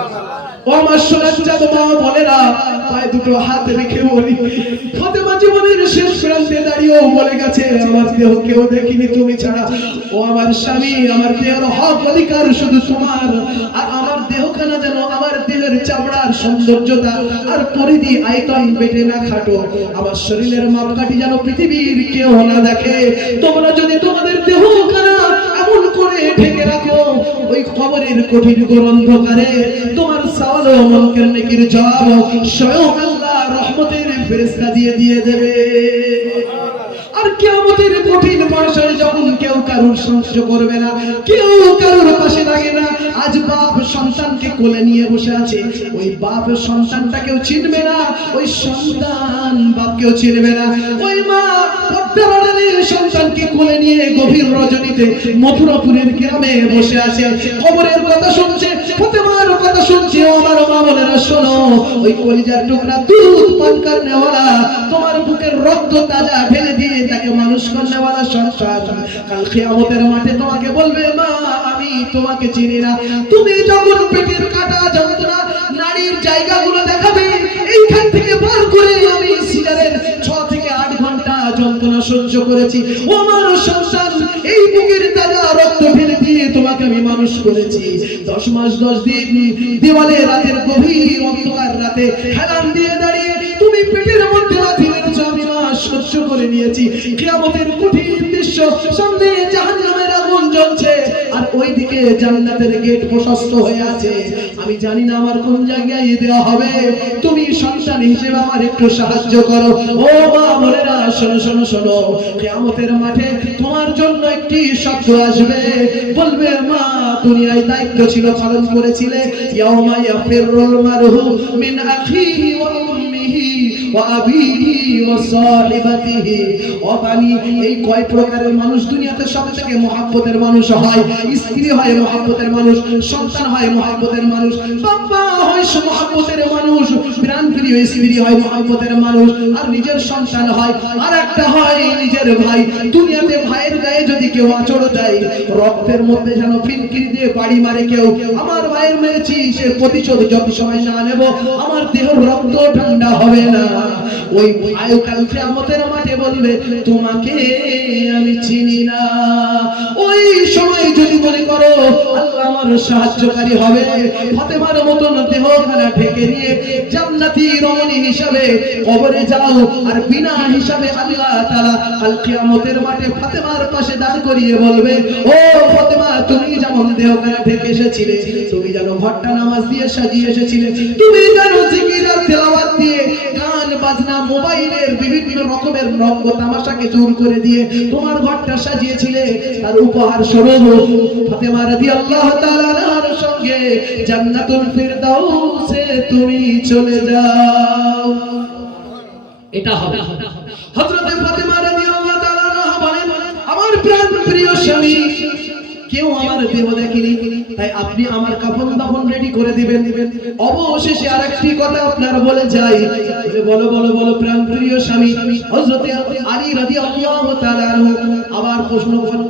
ও আমার সোনার চাঁদ মা বোনেরা, পায়ে দুটো হাত রেখে বলি, ফাতেমা জীবনের শেষ প্রান্তে দাঁড়িয়েও বলে গেছে, আমার দেহ কেউ দেখিনি তুমি ছাড়া। ও আমার স্বামী, আমার দেহের হক অধিকার শুধু তোমার, আর আমার দেহখানা যেন আমার দেহের চামড়ার সৌন্দর্যতা আর পরিধি আয়তন বেটে না খাটো, আমার শরীরের মাপকাঠি যেন পৃথিবীর কেউ না দেখে। তোমরা যদি তোমাদের দেহখানা এমন করে ঢেকে রাখো, ওই কবরের কঠিন অন্ধকারে তোমার সওয়াল ও মুনকার নেকির জবাব স্বয়ং আল্লাহ রহমতের ফেরেশতা দিয়ে দেবে। আর কিয়ামতের কঠিন মাসে যখন কেউ কারোর সাহায্য করবে না, কেউ কারোর পাশে লাগে না, আজ বাপ সন্তানকে কোলে নিয়ে বসে আছে, ওই বাপ সন্তানটাকেও চিনবে না, ওই সন্তান বাপকেও চিনবে না। ওই মা সন্তানকে কোলে নিয়ে গভীর রজনীতে মথুরাপুরের গ্রামে বসে আছে, কবরের কথা শুনছে, ফাতেমার কথা শুনছে। আমার মা বোনেরা শোনো, ওই কলিজার টুকরা দুধ পান করনেওয়ালা, তোমার বুকের রক্ত তাজা ঢেলে দিয়ে তাকে মানুষ করনেওয়ালা সন্তান কাল কিয়ামতের মাঠে তোমাকে বলবে, মা আমি তোমাকে চিনি না। তুমি যখন পেটের কাটা যন্ত্রণা নারীর জায়গাগুলো দেখাবে, এইখান থেকে বার করে আমি সিজারের 6 থেকে 8 ঘন্টা যন্ত্রণা সহ্য করেছি। ও আমার সন্তান, এই বুকের তাজা রক্ত ঢেলে দিয়ে তোমাকে আমি মানুষ করেছি। 10 মাস 10 দিন দেওয়ালে রাতের গভীর অন্ধকার রাতে হেলান দিয়ে দাঁড়িয়ে তুমি পেটের মধ্যে লাথি মেরেছো, আমি মা সহ্য করে নিয়েছি। কিয়ামতের কঠিন দৃশ্য, সামনে জাহান্নামের আগুন জ্বলছে আর ওইদিকে জান্নাতের গেট প্রশস্ত হয়ে আছে। আমি জানি না আমার কোন জায়গায় দেওয়া হবে, তুমি সন্তান হিসেবে আমার একটু সাহায্য করো। ও মা বোনেরা শোনো শোনো শোনো, কিয়ামতের মাঠে তোমার জন্য একটি শব্দ আসবে, বলবে, মা দুনিয়ায় দায়িত্ব ছিল পালন করেছিলে। ইয়াউমা ইয়াফিরুল মারহু মিন আখিহি ওয়া উম্মিহি ওয়া আবিহি ওয়া সাহিবাতিহি। ও বানি, এই কয় প্রকারের মানুষ দুনিয়াতে সবথেকে মহব্বতের মানুষ হয়? স্ত্রী হয় মহব্বতের মানুষ, সন্তান হয় মহব্বতের মানুষ, বাবা হয় মহব্বতের মানুষ, প্রাণপ্রিয় স্ত্রী হয় মহব্বতের মানুষ, আর নিজের সন্তান হয়, আর একটা হয় নিজের ভাই। দুনিয়াতে ভাইয়ের গায়ে যদি কেউ আঁচড় দেয়, রক্তের মধ্যে যেন ফিনকিরি দিয়ে বাড়ি মারে কেউ, আমার ভাইয়ের মেরেছি, সে প্রতিশোধ যত সময় না নেব আমার দেহের রক্ত ঠান্ডা হবে না। ওই ভাই কাল কিয়ামতের মাঠে বলবে, তোমাকে আমি চিনি না। ওই সময় যদি মনে করো আল্লাহ আমার সাহায্যকারী হবে, ফাতেমার মতন দেহখানা ঢেকে নিয়ে জান্নাতি রমণী হিসাবে কবরে যাও, আর বিনা হিসাবে আল্লাহ তাআলা কাল কিয়ামতের মাঠে ফাতেমার পাশে দাঁড় করিয়ে বলবে, ও ফাতেমা, তুমি যেমন দেহখানা ঢেকে এসেছিলে, তুমি যেন ঘরটা নামাজ দিয়ে সাজিয়ে এসেছিলে, তুমি যেন জিকির আর তেলাওয়াত দিয়ে গান বাজনা মোবাইলের বিভিন্ন রকমের রঙ্গ তামাশাকে দূর করে দিয়ে তোমার ঘরটা সাজিয়েছিলে, তার উপহার স্বরূপ ফাতেমা রাদিয়াল্লাহু তাআলা আনহার সঙ্গে জান্নাতুল ফিরদাউসে তুমি চলে যাও। এটা হবে। হযরত ফাতেমা রাদিয়াল্লাহু তাআলা আনহা বলেন, আমার প্রাণ প্রিয় স্বামী, কেউ আমার দেহ দেখেনি, তাই আপনি আমার কাফন দাফন রেডি করে দিবেন। অবশেষে আরেকটি কথা আপনার বলে যাই, বলো বলো বলো প্রাণ প্রিয় স্বামী। হযরত আলী রাদিয়াল্লাহু তাআলা আনহু আবার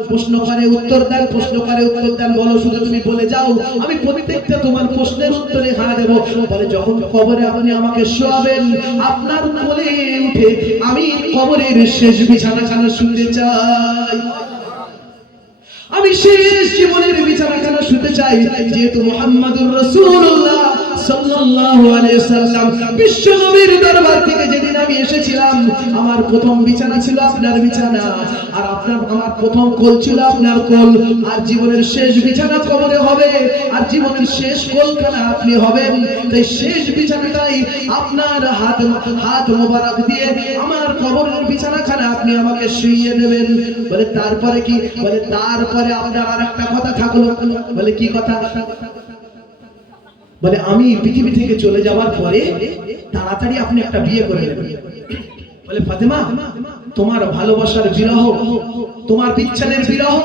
প্রশ্ন করে উত্তর দেন, বলো শুধু তুমি বলে যাও, আমি প্রত্যেকটা তোমার প্রশ্নের উত্তরে হ্যাঁ দেব। বলে, যখন কবরে আপনি আমাকে শোয়াবেন, আপনার কোলে উঠে আমি কবরের শেষ বিছানাখানা শুতে চাই, আমি শেষ জীবনের বিছানাখানা শুতে চাই। যেহেতু মুহাম্মাদুর রাসূলুল্লাহ সাল্লাল্লাহু আলাইহি সাল্লাম বিশ্ব নবীর দরবার থেকে যেদিন আমি এসেছিলাম, আমার প্রথম বিছানা ছিল আপনার বিছানা, আর আমার প্রথম কোল ছিল আপনার কোল, আর জীবনের শেষ বিছানা কবরে হবে, আর জীবনের শেষ কোলখানা আপনি হবেন। তাই শেষ বিছানাটাই আপনার হাত মোবারক দিয়ে আমার কবরের বিছানাখানা আপনি আমাকে শুইয়ে দেবেন। বলে, তারপরে কি? বলে, তারপরে আপনার আরেকটা কথা থাকলো। বলে, কি কথা? বলে, আমি পৃথিবী থেকে চলে যাওয়ার পরে তাড়াতাড়ি আপনি একটা বিয়ে করে নেবেন। বলে, ফাতেমা, তোমার ভালোবাসার বিরহ, তোমার বিচ্ছেদের বিরহ,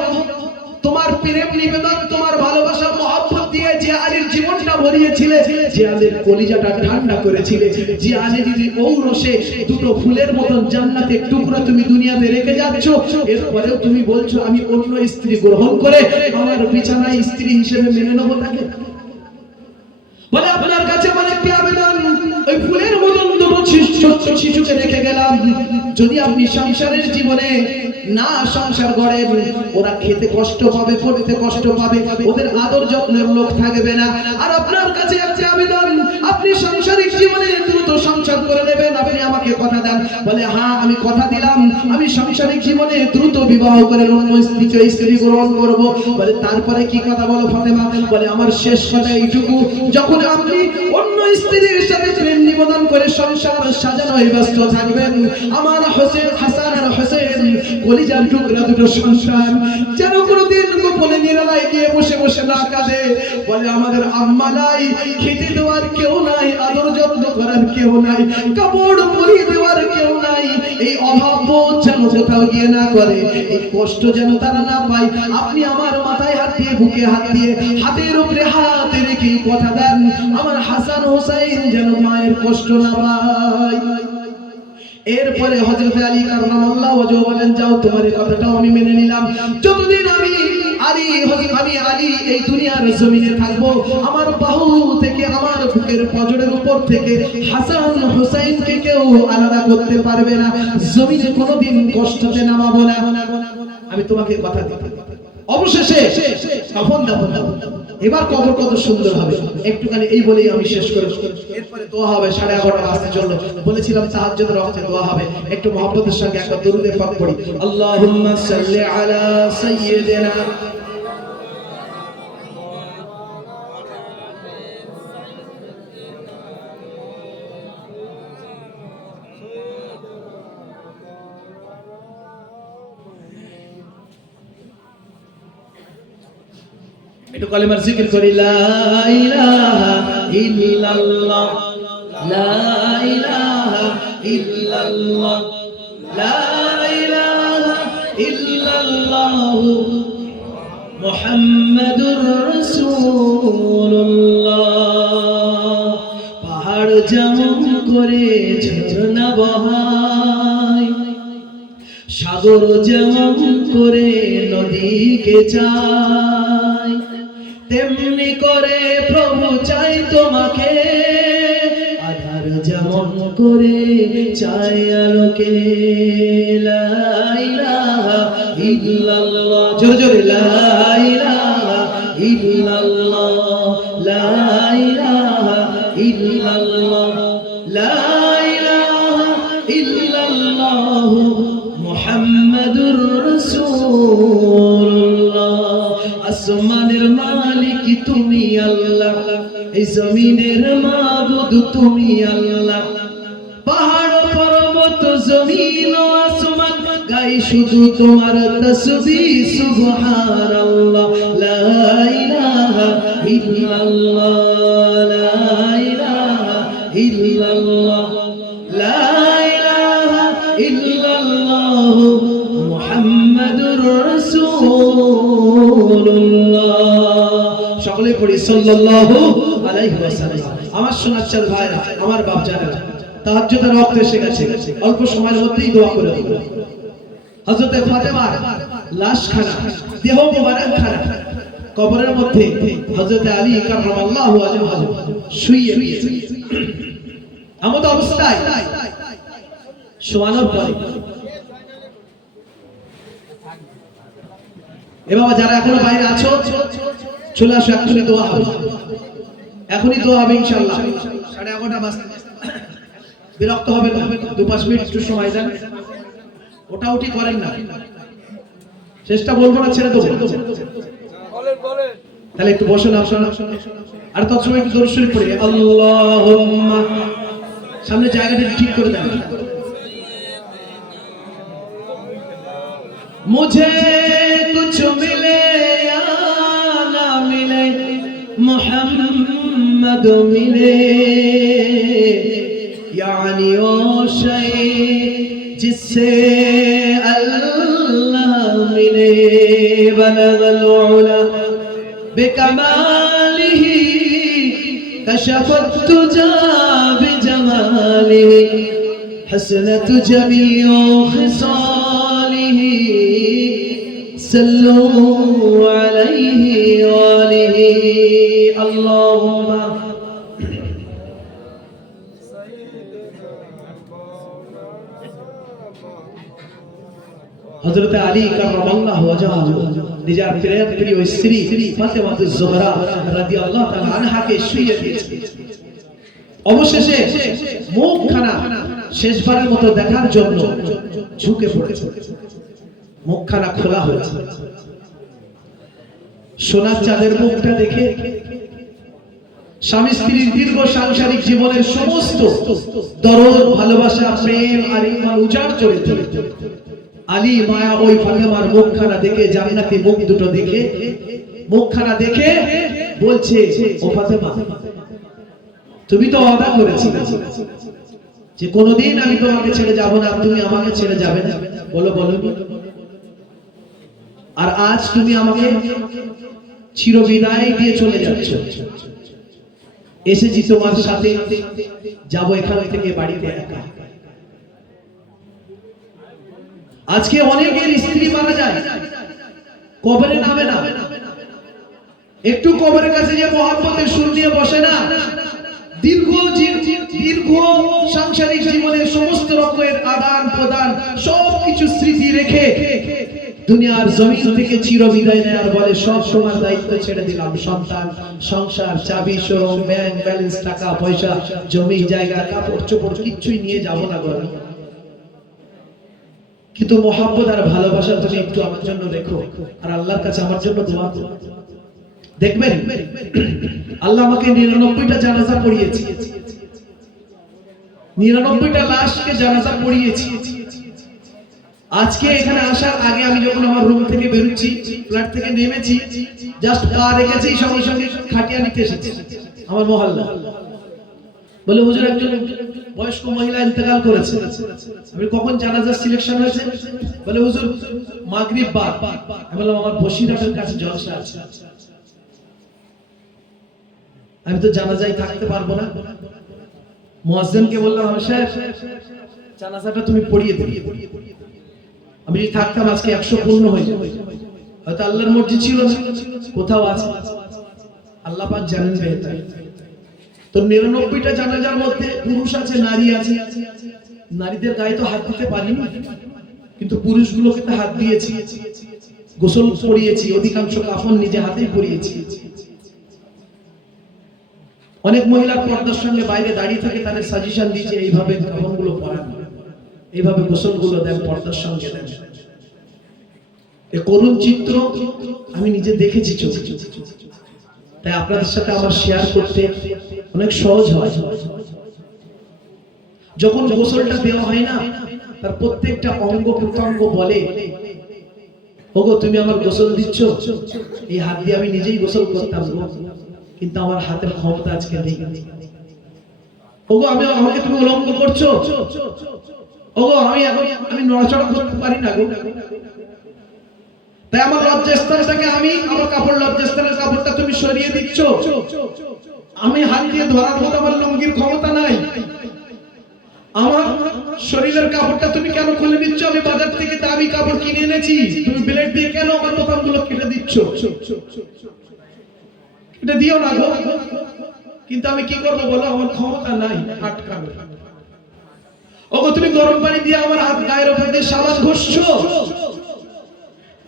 তোমার প্রেম নিবেদন, তোমার ভালোবাসা মহব্বত দিয়ে যে আলীর জীবনটা ভরিয়েছিলে, যে আলীর কলিজাটা ঠান্ডা করেছিলে, যে আলীর ঔরসে দুটো ফুলের মতন জান্নাতের টুকরা তুমি দুনিয়াতে রেখে যাচ্ছ, এরপরেও তুমি বলছো আমি অন্য স্ত্রী গ্রহণ করে আমার বিছানায় স্ত্রী হিসেবে মেনে নেবো তাকে। বলে, আপনার কাছে একটি আবেদন, ওই ফুলের মতন দুটো ছোট্ট শিশুকে রেখে গেলাম, যদি আপনি সংসারের জীবনে না সংসার গড়েন, ওরা খেতে কষ্ট পাবে, পড়তে কষ্ট পাবে, ওদের আদর যত্নের লোক থাকবে না। আর আপনার কাছে একটি আবেদন, আপনি সাংসারিক জীবনে দ্রুত সংসার করে নেবেন, আপনি আমাকে কথা দেন। বলে, হ্যাঁ আমি কথা দিলাম, আমি সাংসারিক জীবনে দ্রুত বিবাহ করে অন্য স্ত্রী গ্রহণ করব। বলে, তারপরে কি কথা বলো ফাতেমা? বলে, আমার শেষ কথা এইটুকু, যখন আপনি অন্য স্ত্রীর সাথে প্রেম নিবেদন করে সংসার সাজানোয় ব্যস্ত থাকবেন। আমার হোসেন হাসান আর হোসেন কলিজার টুকরা দুটো সন্তান যেন কোনোদিন গোপনে নিরালায় গিয়ে বসে বসে না কাঁদে, বলে আমাদের আম্মা নাই, খেতে দেওয়ার কেউ নাই, আদর যত্ন করার কেউ নাই, কাপড় পরিয়ে দেওয়ার কেউ নাই। এই অভাব বোধ যেন কোথাও গিয়ে না করে, এই কষ্ট যেন তারা না পায়। আপনি আমার মাথায় হাত দিয়ে, বুকে হাত দিয়ে, হাতের উপরে হাত রেখে কথা দেন, আমার হাসান হোসেন যেন মায়ের কষ্ট না পায়। এরপরে হযরত আলী কাররামাল্লাহু ওয়াজহু বলেন, যাও তোমার এই কথাটাও আমি মেনে নিলাম, যতদিন আমি আলী এই দুনিয়ার জমিনে থাকবো, আমার বাহু থেকে, আমার বুকের পজরের উপর থেকে হাসান হোসেনকে কেউ আলাদা করতে পারবে না, জমিনে কোনোদিন কষ্টতে নামাবো না, আমি তোমাকে কথা দিই। অবশেষে কাফন দাফন, এবার কবর কত সুন্দর হবে, একটুখানি এই বলেই আমি শেষ করে, এরপরে দোয়া হবে। 11:30 বাজতে চললো, বলেছিলাম তাহাজ্জুদের ওয়াক্তে দোয়া হবে। একটু মহব্বতের সঙ্গে একটা দরুদে পাক পড়ি। আল্লাহুম্মা সাল্লি আলা সাইয়্যিদিনা একটু কলেমার জিকির করি, লা ইলাহা ইল্লাল্লাহ, লা ইলাহা ইল্লাল্লাহ, লা ইলাহা ইল্লাল্লাহ, মুহাম্মাদুর রাসূলুল্লাহ। পাহাড় যেমন করে ঝর্ণা বহায়, সাগর যেমন করে নদীকে চায়, তেমনি করে প্রভু চাই তোমাকে, আধার যেমন করে চাই আলোকে। লা ইলাহা ইল্লাল্লাহ, জোরে জোরে, লা ইলাহা ইল্লাল্লাহ, লা ইলাহা ইল্লাল্লাহ, লা ইলাহা ইল্লাল্লাহ, মুহাম্মাদুর রাসূলুল্লাহ। আসমানের মালিক তুমি আল্লাহ, এই জমিনের মাবুদ তুমি আল্লাহ, পাহাড় পর্বত জমিন ও আসমান গাই শুধু তোমার তাসবিহ সুবহানাল্লাহ। লা ইলাহা ইল্লাল্লাহ, লা ইলাহা ইল্লাল্লাহ, লা ইলাহা ইল্লাল্লাহ, মুহাম্মাদুর রাসূলুল্লাহ। সকলে পড়ি সাল্লাল্লাহু আলাইহি ওয়াসাল্লাম। আমার সোনার চাঁদ ভাইরা, আমার বাপ জানেরা, তাহাজ্জুদের ওয়াক্ত এসে গেছে, অল্প সময়ের মধ্যেই দোয়া করে দেব। হযরত ফাতেমার লাশখানা, দেহ মোবারক খানা, কবরের মধ্যে হযরত আলী কাররামাল্লাহু ওয়াজহু শুয়ে রয়েছে। এমন অবস্থায় শোয়ানোর পরে, এ বাবা যারা এখনো বাইরে আছো চলে আসো, এখনই দোয়া হবে, এখনই দোয়া হবে ইনশাআল্লাহ। 11:30 বাজতে, বিরক্ত হবে না, 2-5 মিনিট একটু সময় দেন, ওটা উঠি করেন না, চেষ্টা বলবো না, ছেড়ে দেবো, তাহলে একটু বসে না, আর তৎসময় একটু দরুদ শরীফ পড়ি। আল্লাহুম্মা, সামনে জায়গাটা ঠিক করে দেন। मुझे कुछ मिले या ना मिले, मोहम्मद मिले, यानी ओ शय जिससे अल्लाह मिले, बलगल उला बिकमालिही, कशफत तुजा बिजमालिही, हसनत जमीओ खिसालिही, सल्लू अलैहि वालिहि, अल्लाहुम्मा। হযরত আলী কাররামাল্লাহু ওয়াজহু নিজের প্রিয় স্ত্রী ফাতেমাতুজ জোহরা রাদিয়াল্লাহু তাআলা আনহাকে শুইয়ে দিয়েছেন। অবশেষে মুখখানা শেষবারের মতো দেখার জন্য ঝুঁকে পড়েছে, মুখখানা খোলা হয়েছে। সোনার চাঁদের মুখটা দেখে স্বামী স্ত্রীর দীর্ঘ সাংসারিক জীবনের সমস্ত দরদ, ভালোবাসা, প্রেম আর ঈমান উজাড় করে দিল। আলী মায়া ওই ফাতেমার মুখখানা দেখে, জান্নাতি মুখ দুটো দেখে, মুখখানা দেখে বলছে, ও ফাতেমা, তুমি তো ওয়াদা করেছিলে যে কোনোদিন আমি তোমাকে ছেড়ে যাব না, তুমি আমাকে ছেড়ে যাবে না। বলো বলো, আর আজ তুমি আমাকে চিরবিদায় দিয়ে চলে যাচ্ছ। এসেছি তোমার সাথে, যাব এখান থেকে বাড়িতে একা। আজকে অনেকের স্ত্রী মারা যায়, কবরে নামে না, একটু কবরের কাছে যে মহব্বতের সুর দিয়ে বসে না, দীর্ঘ সাংসারিক জীবনের সমস্ত রকমের আদান প্রদান সবকিছু স্মৃতি রেখে দুনিয়ার জমিন থেকে চিরবিদায় নেয়ার বলে, সব সময় দায়িত্ব ছেড়ে দিলাম, সন্তান, সংসার, চাবি, শোরুম, ব্যাংক ব্যালেন্স, টাকা পয়সা, জমি জায়গা, কাপড় চোপড় কিচ্ছুই নিয়ে যাব না ঘরে, কিন্তু মহব্বত আর ভালোবাসা তুমি একটু আমার জন্য রেখো, আর আল্লাহর কাছে আমার জন্য দোয়া করো। দেখবেন আল্লাহ আমাকে 99টা জানাজা পড়িয়েছে, 99টা লাশকে জানাজা পড়িয়েছি। আজকে এখানে আসার আগে আমি যখন আমার রুম থেকে বেরোচ্ছি, ফ্ল্যাট থেকে নেমেছি, জাস্ট পা রেখেছি, সঙ্গে সঙ্গে খাটিয়া নিতে এসেছি আমার মহল্লা। বলে, হুজুর একজন বয়স্ক মহিলা ইন্তেকাল করেছে। আমি কখন জানাজার সিলেকশন হয়েছে? বলে, হুজুর মাগরিব বাদ। আমি বললাম, আমার বসিরহাটের কাছে জলসা আছে, আমি তো জানাজায় থাকতে পারবো না। মুয়াজ্জিনকে বললাম, আমি সাহেব জানাজাটা তুমি পড়িয়ে দিও, আমি যদি থাকতাম আজকে 100 পূর্ণ হয়ে যেত। হয়তো আল্লাহর মর্জি ছিল না, কোথাও আছে, আল্লাহ পাক জানেন বেহতর। তো 99টা জানাজার মধ্যে পুরুষ আছে, নারী আছে। নারীদের গায়ে তো হাত দিতে পারিনি, কিন্তু পুরুষগুলোকে তো হাত দিয়েছি, গোসল করিয়েছি, অধিকাংশ কাফন নিজে হাতেই পরিয়েছি। অনেক মহিলা পর্দার সঙ্গে বাইরে দাঁড়িয়ে থাকে, তাদের সাজেশন দিয়েছে, এইভাবে কাফনগুলো পরান, এইভাবে গোসলগুলো দেন, পর্দার সঙ্গে দেন। এই করুণ চিত্র আমি নিজে দেখেছি চোখে, তাই আপনাদের সাথে আমার শেয়ার করতে অনেক সহজ হয়। যখন গোসলটা দেওয়া হয় না, তার প্রত্যেকটা অঙ্গ প্রত্যঙ্গ বলে, ওগো তুমি আমার গোসল দিচ্ছ, এই হাত দিয়ে আমি নিজেই গোসল করতাম, কিন্তু আমার হাতের ক্ষমতা আজকে নেই। ওগো আমাকে তুমি উলঙ্গ করছো, ওগো আমি নড়াচড়া করতে পারি না গো। তাই আমার লজ্জাস্থানটাকে আমার কাপড়, লজ্জাস্থানের কাপড়টা তুমি সরিয়ে দিচ্ছ, আমি হাত দিয়ে ধরার মতো আমার লুঙ্গির ক্ষমতা নাই, আমার শরীরের কাপড়টা তুমি কেন খুলে দিচ্ছ? আমি বাজার থেকে দামি কাপড় কিনে এনেছি, তুমি ব্লেড দিয়ে কেন আমার বোতামগুলো কেটে দিচ্ছ? এটা দিও না গো। কিন্তু আমি কি করবো বলো, আমার ক্ষমতা নাই আটকানো। ওগো তুমি গরম পানি দিয়ে আমার হাত গায়ের উপর দিয়ে সাবান ঘষছো,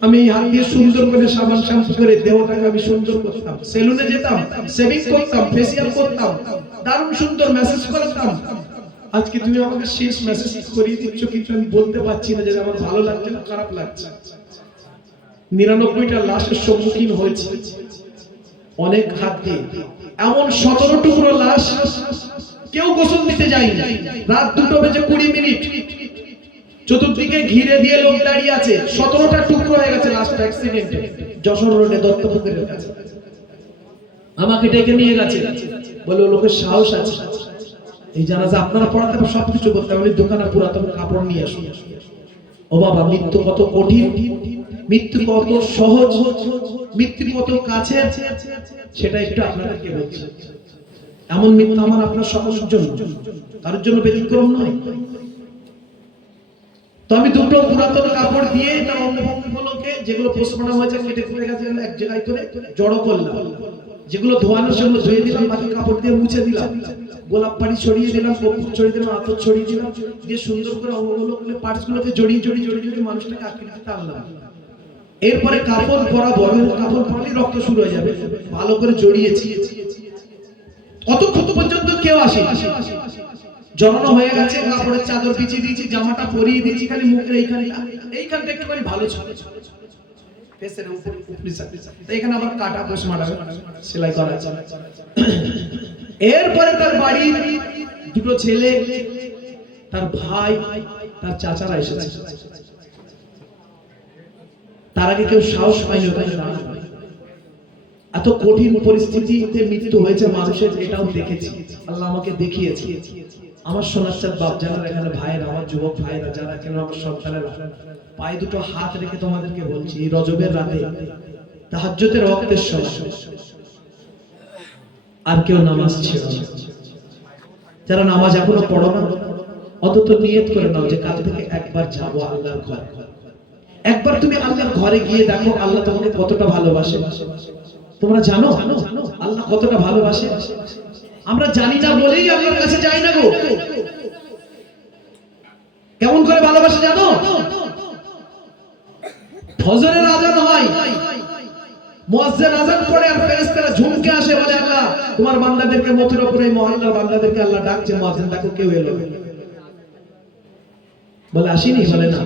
আমি এই হাত দিয়ে সুন্দর করে সাবান শ্যাম্পু করে দেহটাকে আমি সুন্দর করতাম, সেলুনে যেতাম, শেভিং করতাম, ফেসিয়াল করতাম, দারুণ সুন্দর ম্যাসেজ করতাম। আজকে তুমি আমাকে শেষ মেসেজ করিয়ে দিচ্ছ, কিন্তু আমি বলতে পারছি না যে আমার ভালো লাগছে না খারাপ লাগছে। 99টা লাশের সম্মুখীন হয়েছে অনেক হাত দিয়ে, এমন 17 টুকরো লাশ, কেউ গোসল দিতে যায়নি। রাত 2:20 চতুর্দিকে ঘিরে দিয়ে লোক দাঁড়িয়ে আছে, 17টা টুকরো হয়ে গেছে লাস্ট অ্যাক্সিডেন্টে, যশোর রোডে দত্তপুকুরের কাছে। আমাকে ডেকে নিয়ে গেছে, বলে লোকের সাহস আছে, এই জানাজা আপনারা পড়াতে সবকিছু করতে হবে, দোকানে পুরাতন কাপড় নিয়ে আসুন। ও বাবা, মৃত্যু কত কঠিন, মৃত্যু কত সহজ, মৃত্যু কত কাছে, সেটা একটু আপনাদেরকে বলছি। এমন মৃত্যু আমার আপনার সকলের জন্য, কারোর জন্য ব্যতিক্রম নয়। তো আমি দুটো পুরাতন কাপড় দিয়ে তার অঙ্গভঙ্গিগুলোকে, যেগুলো পোস্টমর্টম হয়েছে কেটে কুটে গেছে, এক জায়গায় করে জড়ো করলাম। যেগুলো ধোয়ানোর জন্য ধুয়ে দিলাম, বাকি কাপড় দিয়ে মুছে দিলাম, গোলাপ পানি ছড়িয়ে দিলাম, কর্পূর ছড়িয়ে দিলাম, আতর ছড়িয়ে দিলাম, দিয়ে সুন্দর করে অঙ্গগুলোকে, পার্টসগুলোকে জড়িয়ে মানুষটাকে আকৃতিতে আনলাম। এরপরে কাপড় পরা, বড় কাপড় পরলে রক্ত শুরু হয়ে যাবে, ভালো করে জড়িয়েছি। অতক্ষণ পর্যন্ত কেউ আসে, জড়ানো হয়ে গেছে, কাপড়ের চাদর বিছিয়ে দিয়েছি, জামাটা পরিয়ে দিয়েছি, খালি মুখের এইখানটা একটুখানি ভালো ছিল। ফেসের উপর তাই এখানে আবার কাটা কোষ মারা সেলাই করা আছে। এরপরে তার বাড়ি দুটো ছেলে, তার ভাই, তার চাচারা এসেছে। তার আগে কেউ সাহস পায়নি ওখানে দাঁড়ানো। এত কঠিন পরিস্থিতিতে মৃত্যু হয়েছে মানুষের, এটাও দেখেছি, আল্লাহ আমাকে দেখিয়েছে। আমার সোনাচ্চার বাপ যারা এখানে ভাইয়েরা, আমার যুবক ভাইয়েরা যারা এখানে, আমার সন্তানেরা, পায়ে দুটো হাত রেখে তোমাদেরকে বলছি, এই রজবের রাতে তাহাজ্জুদের ওয়াক্তের সময় আর কেউ নামাজ ছিল না, যারা নামাজ এখনো পড়ো না, অন্তত নিয়ত করে নাও যে কাল থেকে একবার যাবো আল্লাহর ঘরে। একবার তুমি আল্লাহর ঘরে গিয়ে দেখো আল্লাহ তোমাকে কতটা ভালোবাসে। তোমরা জানো আল্লাহ কতটা ভালোবাসে? আমরা জানি না বলেই আল্লাহর কাছে যাই না গো। কেমন করে ভালোবাসে জানো? ফজরের আজান হয়, মুয়াজ্জিন আজান পড়ে আর ফেরেশতারা ঝুমকে আসে, বলে আল্লাহ তোমার বান্দাদেরকে, মথুরাপুর এই মহল্লার বান্দাদেরকে আল্লাহ ডাকছে, মুয়াজ্জিন দেখো কেউ এলো। বলে আসেনি? বলে না।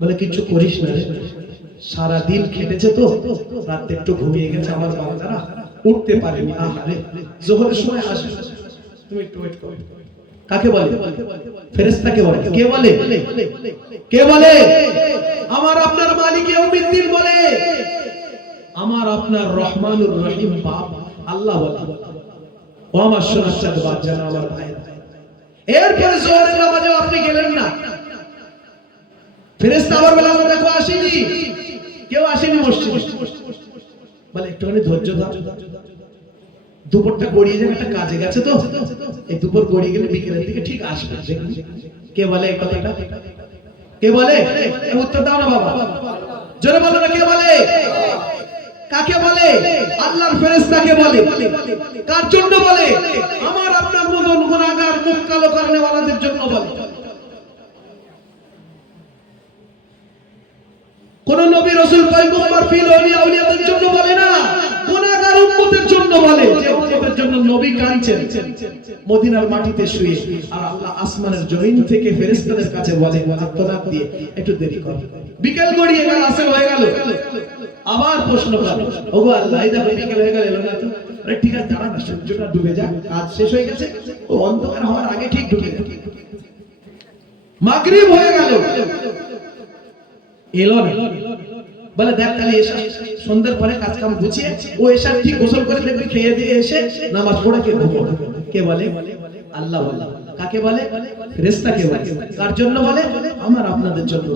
বলে কিছু করিস না, সারা দিন খেটেছে তো, রাতে একটু ঘুমিয়ে গেছে আমার বান্দারা, উঠতে পারেনি। আহারে, যোহরের সময় আসে, তুমি একটু ওয়েট করো। কাকে বলে? ফেরেশতাকে বলে। কে বলে? কে বলে? আমার আপনার মালিক ইয়াউমিদ্দিন বলে, আমার আপনার রহমানুর রহিম বাপ আল্লাহ বলে। ও আমার সোনাচ্চাঁদ বাপ জানা আমার ভাই, এরপরে যোহরের নামাজেও আপনি গেলেন না, ফেরেশতা আবার বলে আল্লাহ দেখো আসেনি, কেউ আসেনি মসজিদে। বলে একটুখানি ধৈর্য ধর, দুপুরটা গড়িয়ে যাবে, একটা কাজে গেছে তো, এই দুপুর গড়িয়ে গেলে বিকেলের দিকে ঠিক আসবে। কে বলে এই কথাটা? কে বলে? উত্তর দাও না বাবা, জোরে বলো না। কে বলে? কাকে বলে? আল্লাহর ফেরেশতাকে বলে। কার জন্য বলে? আমার আপনার মতন গুনাহগার, মুখ কালো করনেওয়ালাদের জন্য বলে। কোন নবী রাসূল পয়গম্বর পীর ওলি আউলিয়াদের জন্য বলে না, গুনাহগার উম্মতের জন্য বলে, যে উম্মতের জন্য নবী কাঁদছেন মদিনার মাটিতে শুয়ে, আর আল্লাহ আসমানের জমিন থেকে ফেরেশতাদের কাছে বলে আত্মনাদ দিয়ে, একটু দেরি কর, বিকেল গড়িয়ে গেল, আসর হয়ে গেল, আবার প্রশ্ন করে, ওগো আল্লাহ এই দেখো বিকেল হয়ে গেল, এলো না তো। আরে ঠিক আছে, দাঁড়া না, সূর্যটা ডুবে যাক, কাজ শেষ হয়ে গেছে, ও অন্ধকার হওয়ার আগে ঠিক ঢুকে গেল, মাগরিব হয়ে গেল, এলো না। বলে দেখ তাহলে এসা সন্ধ্যার পরে কাজ কাম গুছিয়ে ও এসা ঠিক গোসল করে দেখবি, খেয়ে দিয়ে এসে নামাজ পড়ে কে ঘুমোবে। কে বলে? আল্লাহ বলে। কাকে বলে? ফেরেশতাকে বলে। কার জন্য বলে? আমার আপনাদের জন্য।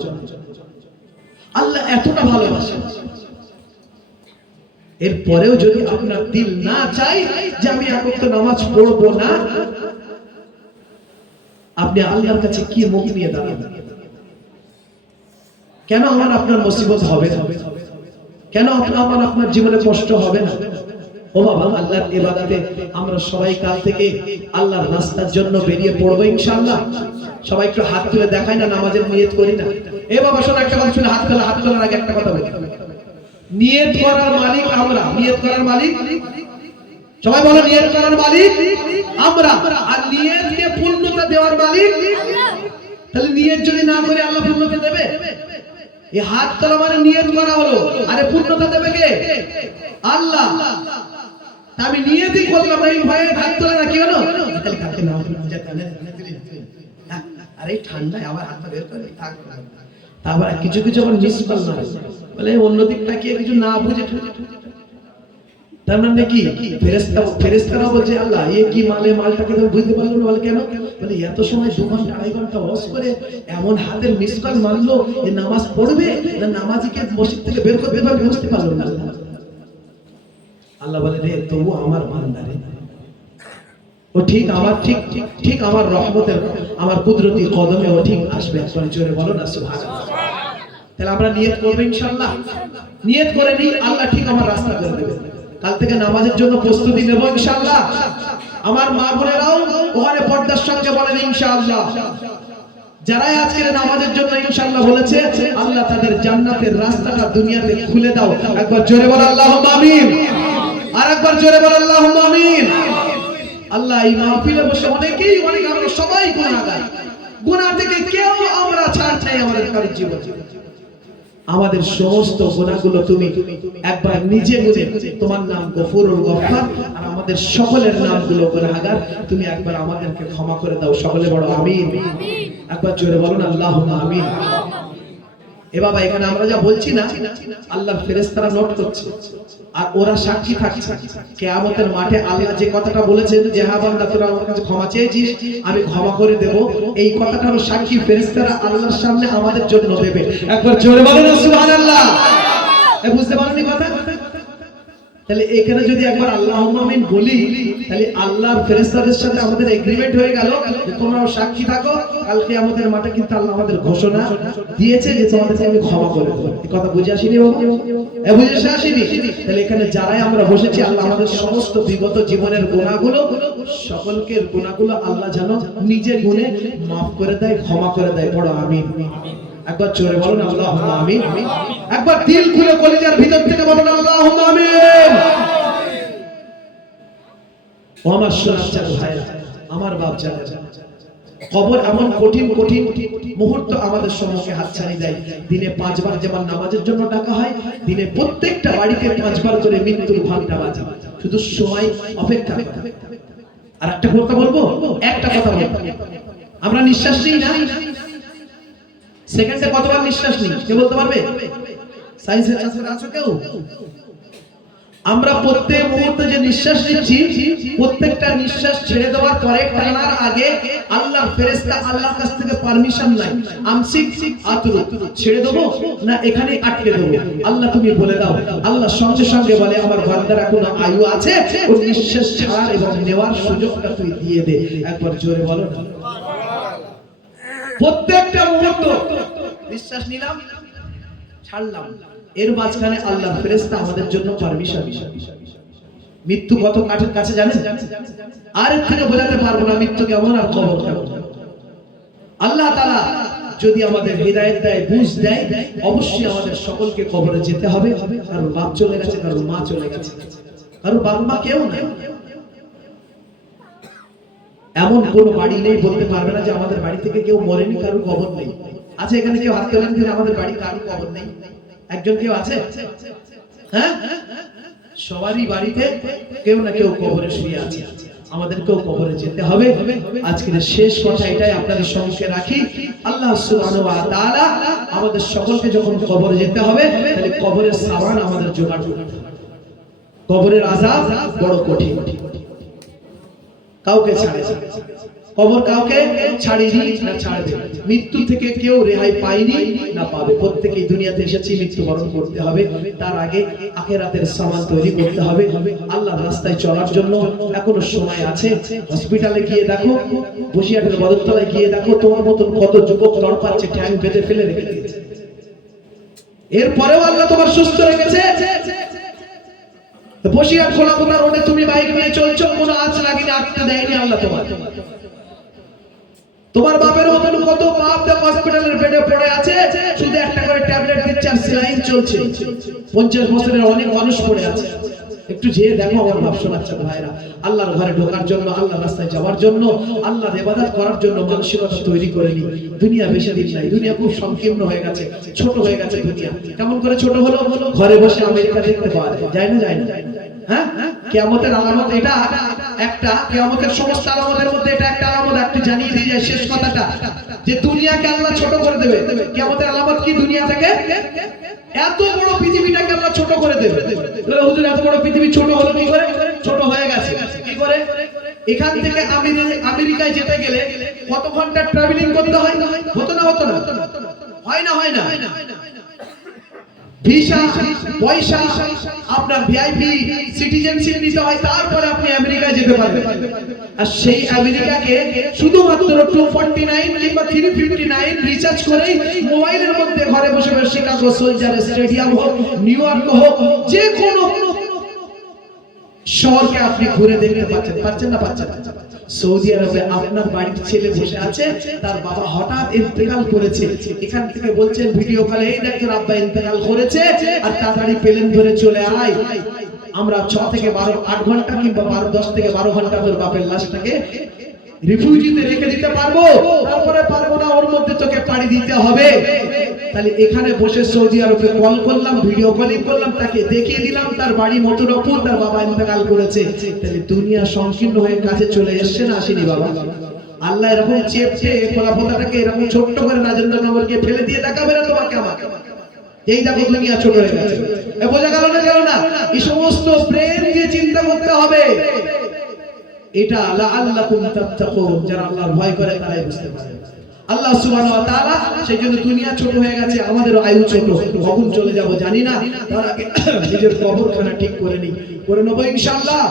আল্লাহ এতটা ভালোবাসে, এরপরেও যদি আপনার দিল না চাই যে আমি এক ওয়াক্ত নামাজ পড়বো না, আপনি আল্লাহর কাছে কি মুখ নিয়ে দাঁড়াবেন? কেন আমার আপনার মুসিবত হবে না? কেন আমার আপনার জীবনে কষ্ট হবে না? ও বাবা, আল্লাহর ইবাদতে আমরা সবাই কাল থেকে আল্লাহর রাস্তার জন্য বেরিয়ে পড়বো ইনশাআল্লাহ। সবাই একটু হাত তুলে দেখায় না, নামাজের নিয়ত করি না। এ বাবা শোনো, একটা কথা শুনে হাত তোলার আগে একটা কথা বলি, নিয়ত করার মালিক আমরা। নিয়ত করার মালিক সবাই বলো, নিয়ত করার মালিক আমরা, আর নিয়তকে পূর্ণতা দেওয়ার মালিক আল্লাহ। তাহলে নিয়ত যদি না করে আল্লাহ পূর্ণতা দেবে? এই হাত তোলা মানে নিয়ত করা হলো, আরে পূর্ণতা দেবে কে? আল্লাহ। আমি নিয়তই করলাম, এই ভয়ে হাত তোলা না, কি হলো? তাহলে কাকে নাও আরে ঠান্ডায় আবার হাতটা বের করে থাক। তারপর কিছু কিছু আবার নিষ্ফল না, বলে অন্যদিক তাকিয়ে কিছু না বুঝে, তার মানে কি ফেরেশতারা বলছে আল্লাহ এ কি মালটাকে তো বুঝতে পারলো না। বলে কেন? বলে এত সময় 2 ঘন্টা 2.5 ঘন্টা ওয়াজ করে এমন হাতের মিসকাল মারলো, যে নামাজ পড়বে না নামাজিকে মসজিদ থেকে বের করবে এভাবে বুঝতে পারলো না। আল্লাহ বলে রে তবু আমার বান্দা রে, ও ঠিক আমার ঠিক আমার রহমতের, আমার কুদরতি কদমে ও ঠিক আসবে। একবার জোরে বলো না সুবহানাল্লাহ। তাহলে আমরা নিয়ত করব ইনশাআল্লাহ, নিয়ত করে নিই আল্লাহ ঠিক আমার রাস্তা করে দেবে। কাল থেকে নামাজের জন্য প্রস্তুতি নেব ইনশাআল্লাহ। আমার মা বোনেরাও ওখানে পর্দার সঙ্গে বলেন ইনশাআল্লাহ। যারা আজকে নামাজের জন্য ইনশাআল্লাহ বলেছে, আল্লাহ তাদের জান্নাতের রাস্তাটা দুনিয়াতে খুলে দাও। একবার জোরে বলো আল্লাহুম্মা আমিন, আর একবার জোরে বলো আল্লাহুম্মা আমিন। আল্লাহ এই মাহফিলে বসে অনেকেই আমরা সবাই গুনাহগার, গুনাহ থেকে কেউ আমরা ছাড় চাই আমাদের কারো জীবনে। আমাদের সমস্ত গুনাহগুলো তুমি একবার নিজে বুঝে, তোমার নাম গফুরুল গফফার, আর আমাদের সকলের নামগুলো গুনাহগার, তুমি একবার আমাদেরকে ক্ষমা করে দাও। সকলে বড় আমিন। একবার জোরে বলুন আল্লাহুম্মা আমিন। এ বাবা, এখানে আমরা যা বলছি না, আল্লাহর ফেরেশতারা নোট করছে আর ওরা সাক্ষী থাকছে। কিয়ামতের মাঠে আল্লাহ যে কথাটা বলেছেন যে হ্যাঁ বান্দা তোরা আমার কাছে ক্ষমা চেয়েছিস, আমি ক্ষমা করে দেব, এই কথাটার সাক্ষী ফেরেশতারা আল্লাহর সামনে আমাদের জন্য দেবে। একবার জোরে বলুন সুবহানাল্লাহ। বুঝতে পারনি কথা? তাহলে এখানে যদি একবার আল্লাহুম্মা আমিন বলি, তাহলে আল্লাহর ফেরেশতাদের সাথে আমাদের এগ্রিমেন্ট হয়ে গেল যে তোমরাও সাক্ষী থাকো, কাল কিয়ামতের মাঠে কিন্তু আল্লাহ আমাদের ঘোষণা দিয়েছে যে তোমাদেরকে আমি ক্ষমা করে দেব। এই কথা বুঝে আসেনি বাবা? বুঝে আসেনি? তাহলে এখানে যারাই আমরা বসেছি, আল্লাহ আমাদের সমস্ত বিগত জীবনের গুনাহগুলো, সকলকে গুনাহগুলো আল্লাহ যেন নিজে গুণে মাফ করে দেয়, ক্ষমা করে দেয়। বড় আমিন। একবার জোরে বলুন আল্লাহুম্মা আমিন। একবার দিল খুলে কলিজার ভিতর থেকে বলুন আল্লাহুম্মা আমিন। ও আমার সোনার ভাইরা, আমার বাপ জানে, কবর এমন কঠিন কঠিন মুহূর্ত আমাদের সম্মুখে হাতছানি দেয়। দিনে 5 বার যেমন নামাজের জন্য ডাকা হয়, দিনে প্রত্যেকটা বাড়িতে 5 বার করে মৃত্যুর ঘন্টা বাজে, শুধু সময় অপেক্ষা করে। আর একটা কথা বলবো, একটা কথা বলবো, আমরা নিঃশ্বাস নিই না, সেকেন্ডে কতবার নিঃশ্বাস নিই কে বলতে পারবে? সায়েন্সের ছাত্ররা আছো কেউ? আমরা প্রত্যেক মুহূর্তে যে নিঃশ্বাস নিচ্ছি, প্রত্যেকটা নিঃশ্বাস ছেড়ে দেওয়ার পরে টানার আগে আল্লাহর ফেরেশতা আল্লাহর কাছ থেকে পারমিশন নাই, আমসিক আতরু, ছেড়ে দেবো না এখানে আটকে দেবো, আল্লাহ তুমি বলে দাও। আল্লাহ সঙ্গে সঙ্গে বলে আমার বান্দারা কোনো আয়ু আছে, ওর নিঃশ্বাস ছাড়ার এবং নেওয়ার সুযোগটা তুই দিয়ে দে। একবার জোরে বলো না। প্রত্যেকটা মুহূর্ত নিঃশ্বাস নিলাম, ছাড়লাম, এর মাঝখানে আল্লাহর ফেরেশতা আমাদের জন্য পারমিশন। মৃত্যু কত কাঠের কাছে জানেন? আর এর থেকে বোঝাতে পারবো না মৃত্যু কেমন আর কবর কেমন। আল্লাহ তাআলা যদি আমাদের হিদায়াত দেয়, বুঝ দেয়, অবশ্যই আমাদের সকলকে কবরে যেতে হবে। কারণ বাপ চলে গেছে, কারণ মা চলে গেছে, কারণ বাপ মা কেউ না। এমন কোন বাড়ি নেই বলতে পারবে না যে আমাদের বাড়ি থেকে কেউ মরেনি, কারোর কবর নেই। আছে এখানে কেউ হাত তোলেন যে আমাদের বাড়ি কারোর কবর নেই? একজন কেউ আছে? হ্যাঁ, সবারই বাড়িতে কেউ না কেউ কবরে শুয়ে আছে। আমাদেরকেও কবরে যেতে হবে। আজকের শেষ কথা এটাই আপনাদের সম্মুখে রাখি, আল্লাহ সুবহানাহু ওয়া তাআলা আমাদের সকলকে যখন কবরে যেতে হবে, তাহলে কবরের সামান আমাদের জোগাড় করতে হবে। কবরের আযাব বড় কঠিন, কাউকে ছাড়ে না কবর, কাউকে ছাড়েনি না ছাড়বে। মৃত্যু থেকে কেউ রেহাই পায়নি না পাবে। প্রত্যেকেই দুনিয়াতে এসেছি, মৃত্যুবরণ করতে হবে। তার আগে আখিরাতের সামান তৈরি করতে হবে। আল্লাহর রাস্তায় চলার জন্য এখনো সময় আছে। হসপিটালে গিয়ে দেখো, বসিরহাটের বদরতলায় গিয়ে দেখো, তোমার মতন কত যুবক তড়পাচ্ছে, ঠ্যাং বেঁধে ফেলে রেখে দিয়েছে। এরপরেও আল্লাহ তোমার সুস্থ রেখেছে। বসিরহাট খোলাপোতা রোডে তুমি বাইক নিয়ে চলছো, কোনো আঁচ লাগেনি, আটকে দেয়নি আল্লাহ তোমার বাপের মতন কত বাপ হসপিটালের বেডে পড়ে আছে, শুধু একটা করে ট্যাবলেট দিচ্ছে আর সেলাইন চলছে। 50 বছরের অনেক মানুষ পড়ে আছে। একটু যেয়ে দেখো আমার বাপ শোনাচ্ছে ভাইরা, আল্লাহর ঘরে ঢোকার জন্য, আল্লাহর রাস্তায় যাওয়ার জন্য, আল্লাহর ইবাদত করার জন্য মানসিকতা তৈরি করে নি। দুনিয়া বেশি দিন নাই, দুনিয়া খুব সংকীর্ণ হয়ে গেছে, ছোট হয়ে গেছে দুনিয়া। কেমন করে ছোট হলো? ঘরে বসে আমেরিকা দেখতে পাওয়া যায় না? যায় না? হ্যাঁ, কিয়ামতের আলামত এটা একটা, কিয়ামতের সমস্ত আলামতের মধ্যে এটা একটা আলামত। একটু জানিয়ে দিয়ে যায় শেষ কথাটা, যে দুনিয়াকে আল্লাহ ছোট করে দেবে। কিয়ামতের আলামত কি? দুনিয়া থেকে এত বড় পৃথিবীটাকে আল্লাহ ছোট করে দেবে। হুজুর এত বড় পৃথিবী ছোট হলো কি করে? ছোট হয়ে গেছে কি করে? এখান থেকে আমেরিকায় যেতে গেলে কত ঘন্টা ট্রাভেলিং করতে হয়? হতো না? হতো না? হয় না? হয় না? ভিসা, পয়সা, আপনার ভিআইপি সিটিজেনশিপ নিতে হয়, তারপরে আপনি আমেরিকায় যেতে পারবেন। আর সেই আমেরিকাকে শুধুমাত্র 249 কিংবা 359 রিচার্জ করে মোবাইলের মধ্যে ঘরে বসে বসে শিকাগো সোলজার স্টেডিয়াম হোক, নিউ ইয়র্ক হোক, যে কোনো শহরকে আপনি ঘুরে দেখতে পাচ্ছেন। পাচ্ছেন না? পাচ্ছেন না? সৌদি আরবে আপনার বাড়ির ছেলে বসে আছে, তার বাবা হঠাৎ ইন্তেকাল করেছে, এখান থেকে বলছেন ভিডিও কলে, এই দেখেন আব্বা ইন্তেকাল করেছে, আর তাড়াতাড়ি প্লেন ধরে চলে আয়। আমরা 6 থেকে 8 ঘন্টা কিংবা 10 থেকে 12 ঘন্টা তোর বাপের লাশটাকে রিফিউজিতে রেখে দিতে পারবো? তারপরে পারবো না, ওর মধ্যে তোকে পাড়ি দিতে হবে। তাহলে এখানে বসে সৌদি আরবে কল করলাম, ভিডিও কলিং করলাম, তাকে দেখিয়ে দিলাম তার বাড়ি মথুরাপুর, তার বাবা ইন্তেকাল করেছে, তাহলে দুনিয়া সংকীর্ণ হয়ে কাছে চলে এসছে না আসেনি বাবা? আল্লাহ এরকম চেপে খোলাফতাটাকে এরকম ছোট্ট করে রাজেন্দ্রনগরকে ফেলে দিয়ে দেখাবে না তোমাকে আমাকে, এই দেখো দুনিয়া ছোট হয়ে গেছে। বোঝা গেল না? গেল না? এই সমস্ত প্রেম দিয়ে চিন্তা করতে হবে। এটা লাআল্লাকুম তাত্তাকুন, যারা আল্লাহর ভয় করে তারাই বুঝতে পারে। আল্লাহ সুবহানাহু ওয়া তাআলা সেই জন্য দুনিয়া ছোট হয়ে গেছে, আমাদের আয়ু ছোট, কখন চলে যাব জানি না, তার আগে নিজের কবরখানা ঠিক করে নেব ইনশাআল্লাহ।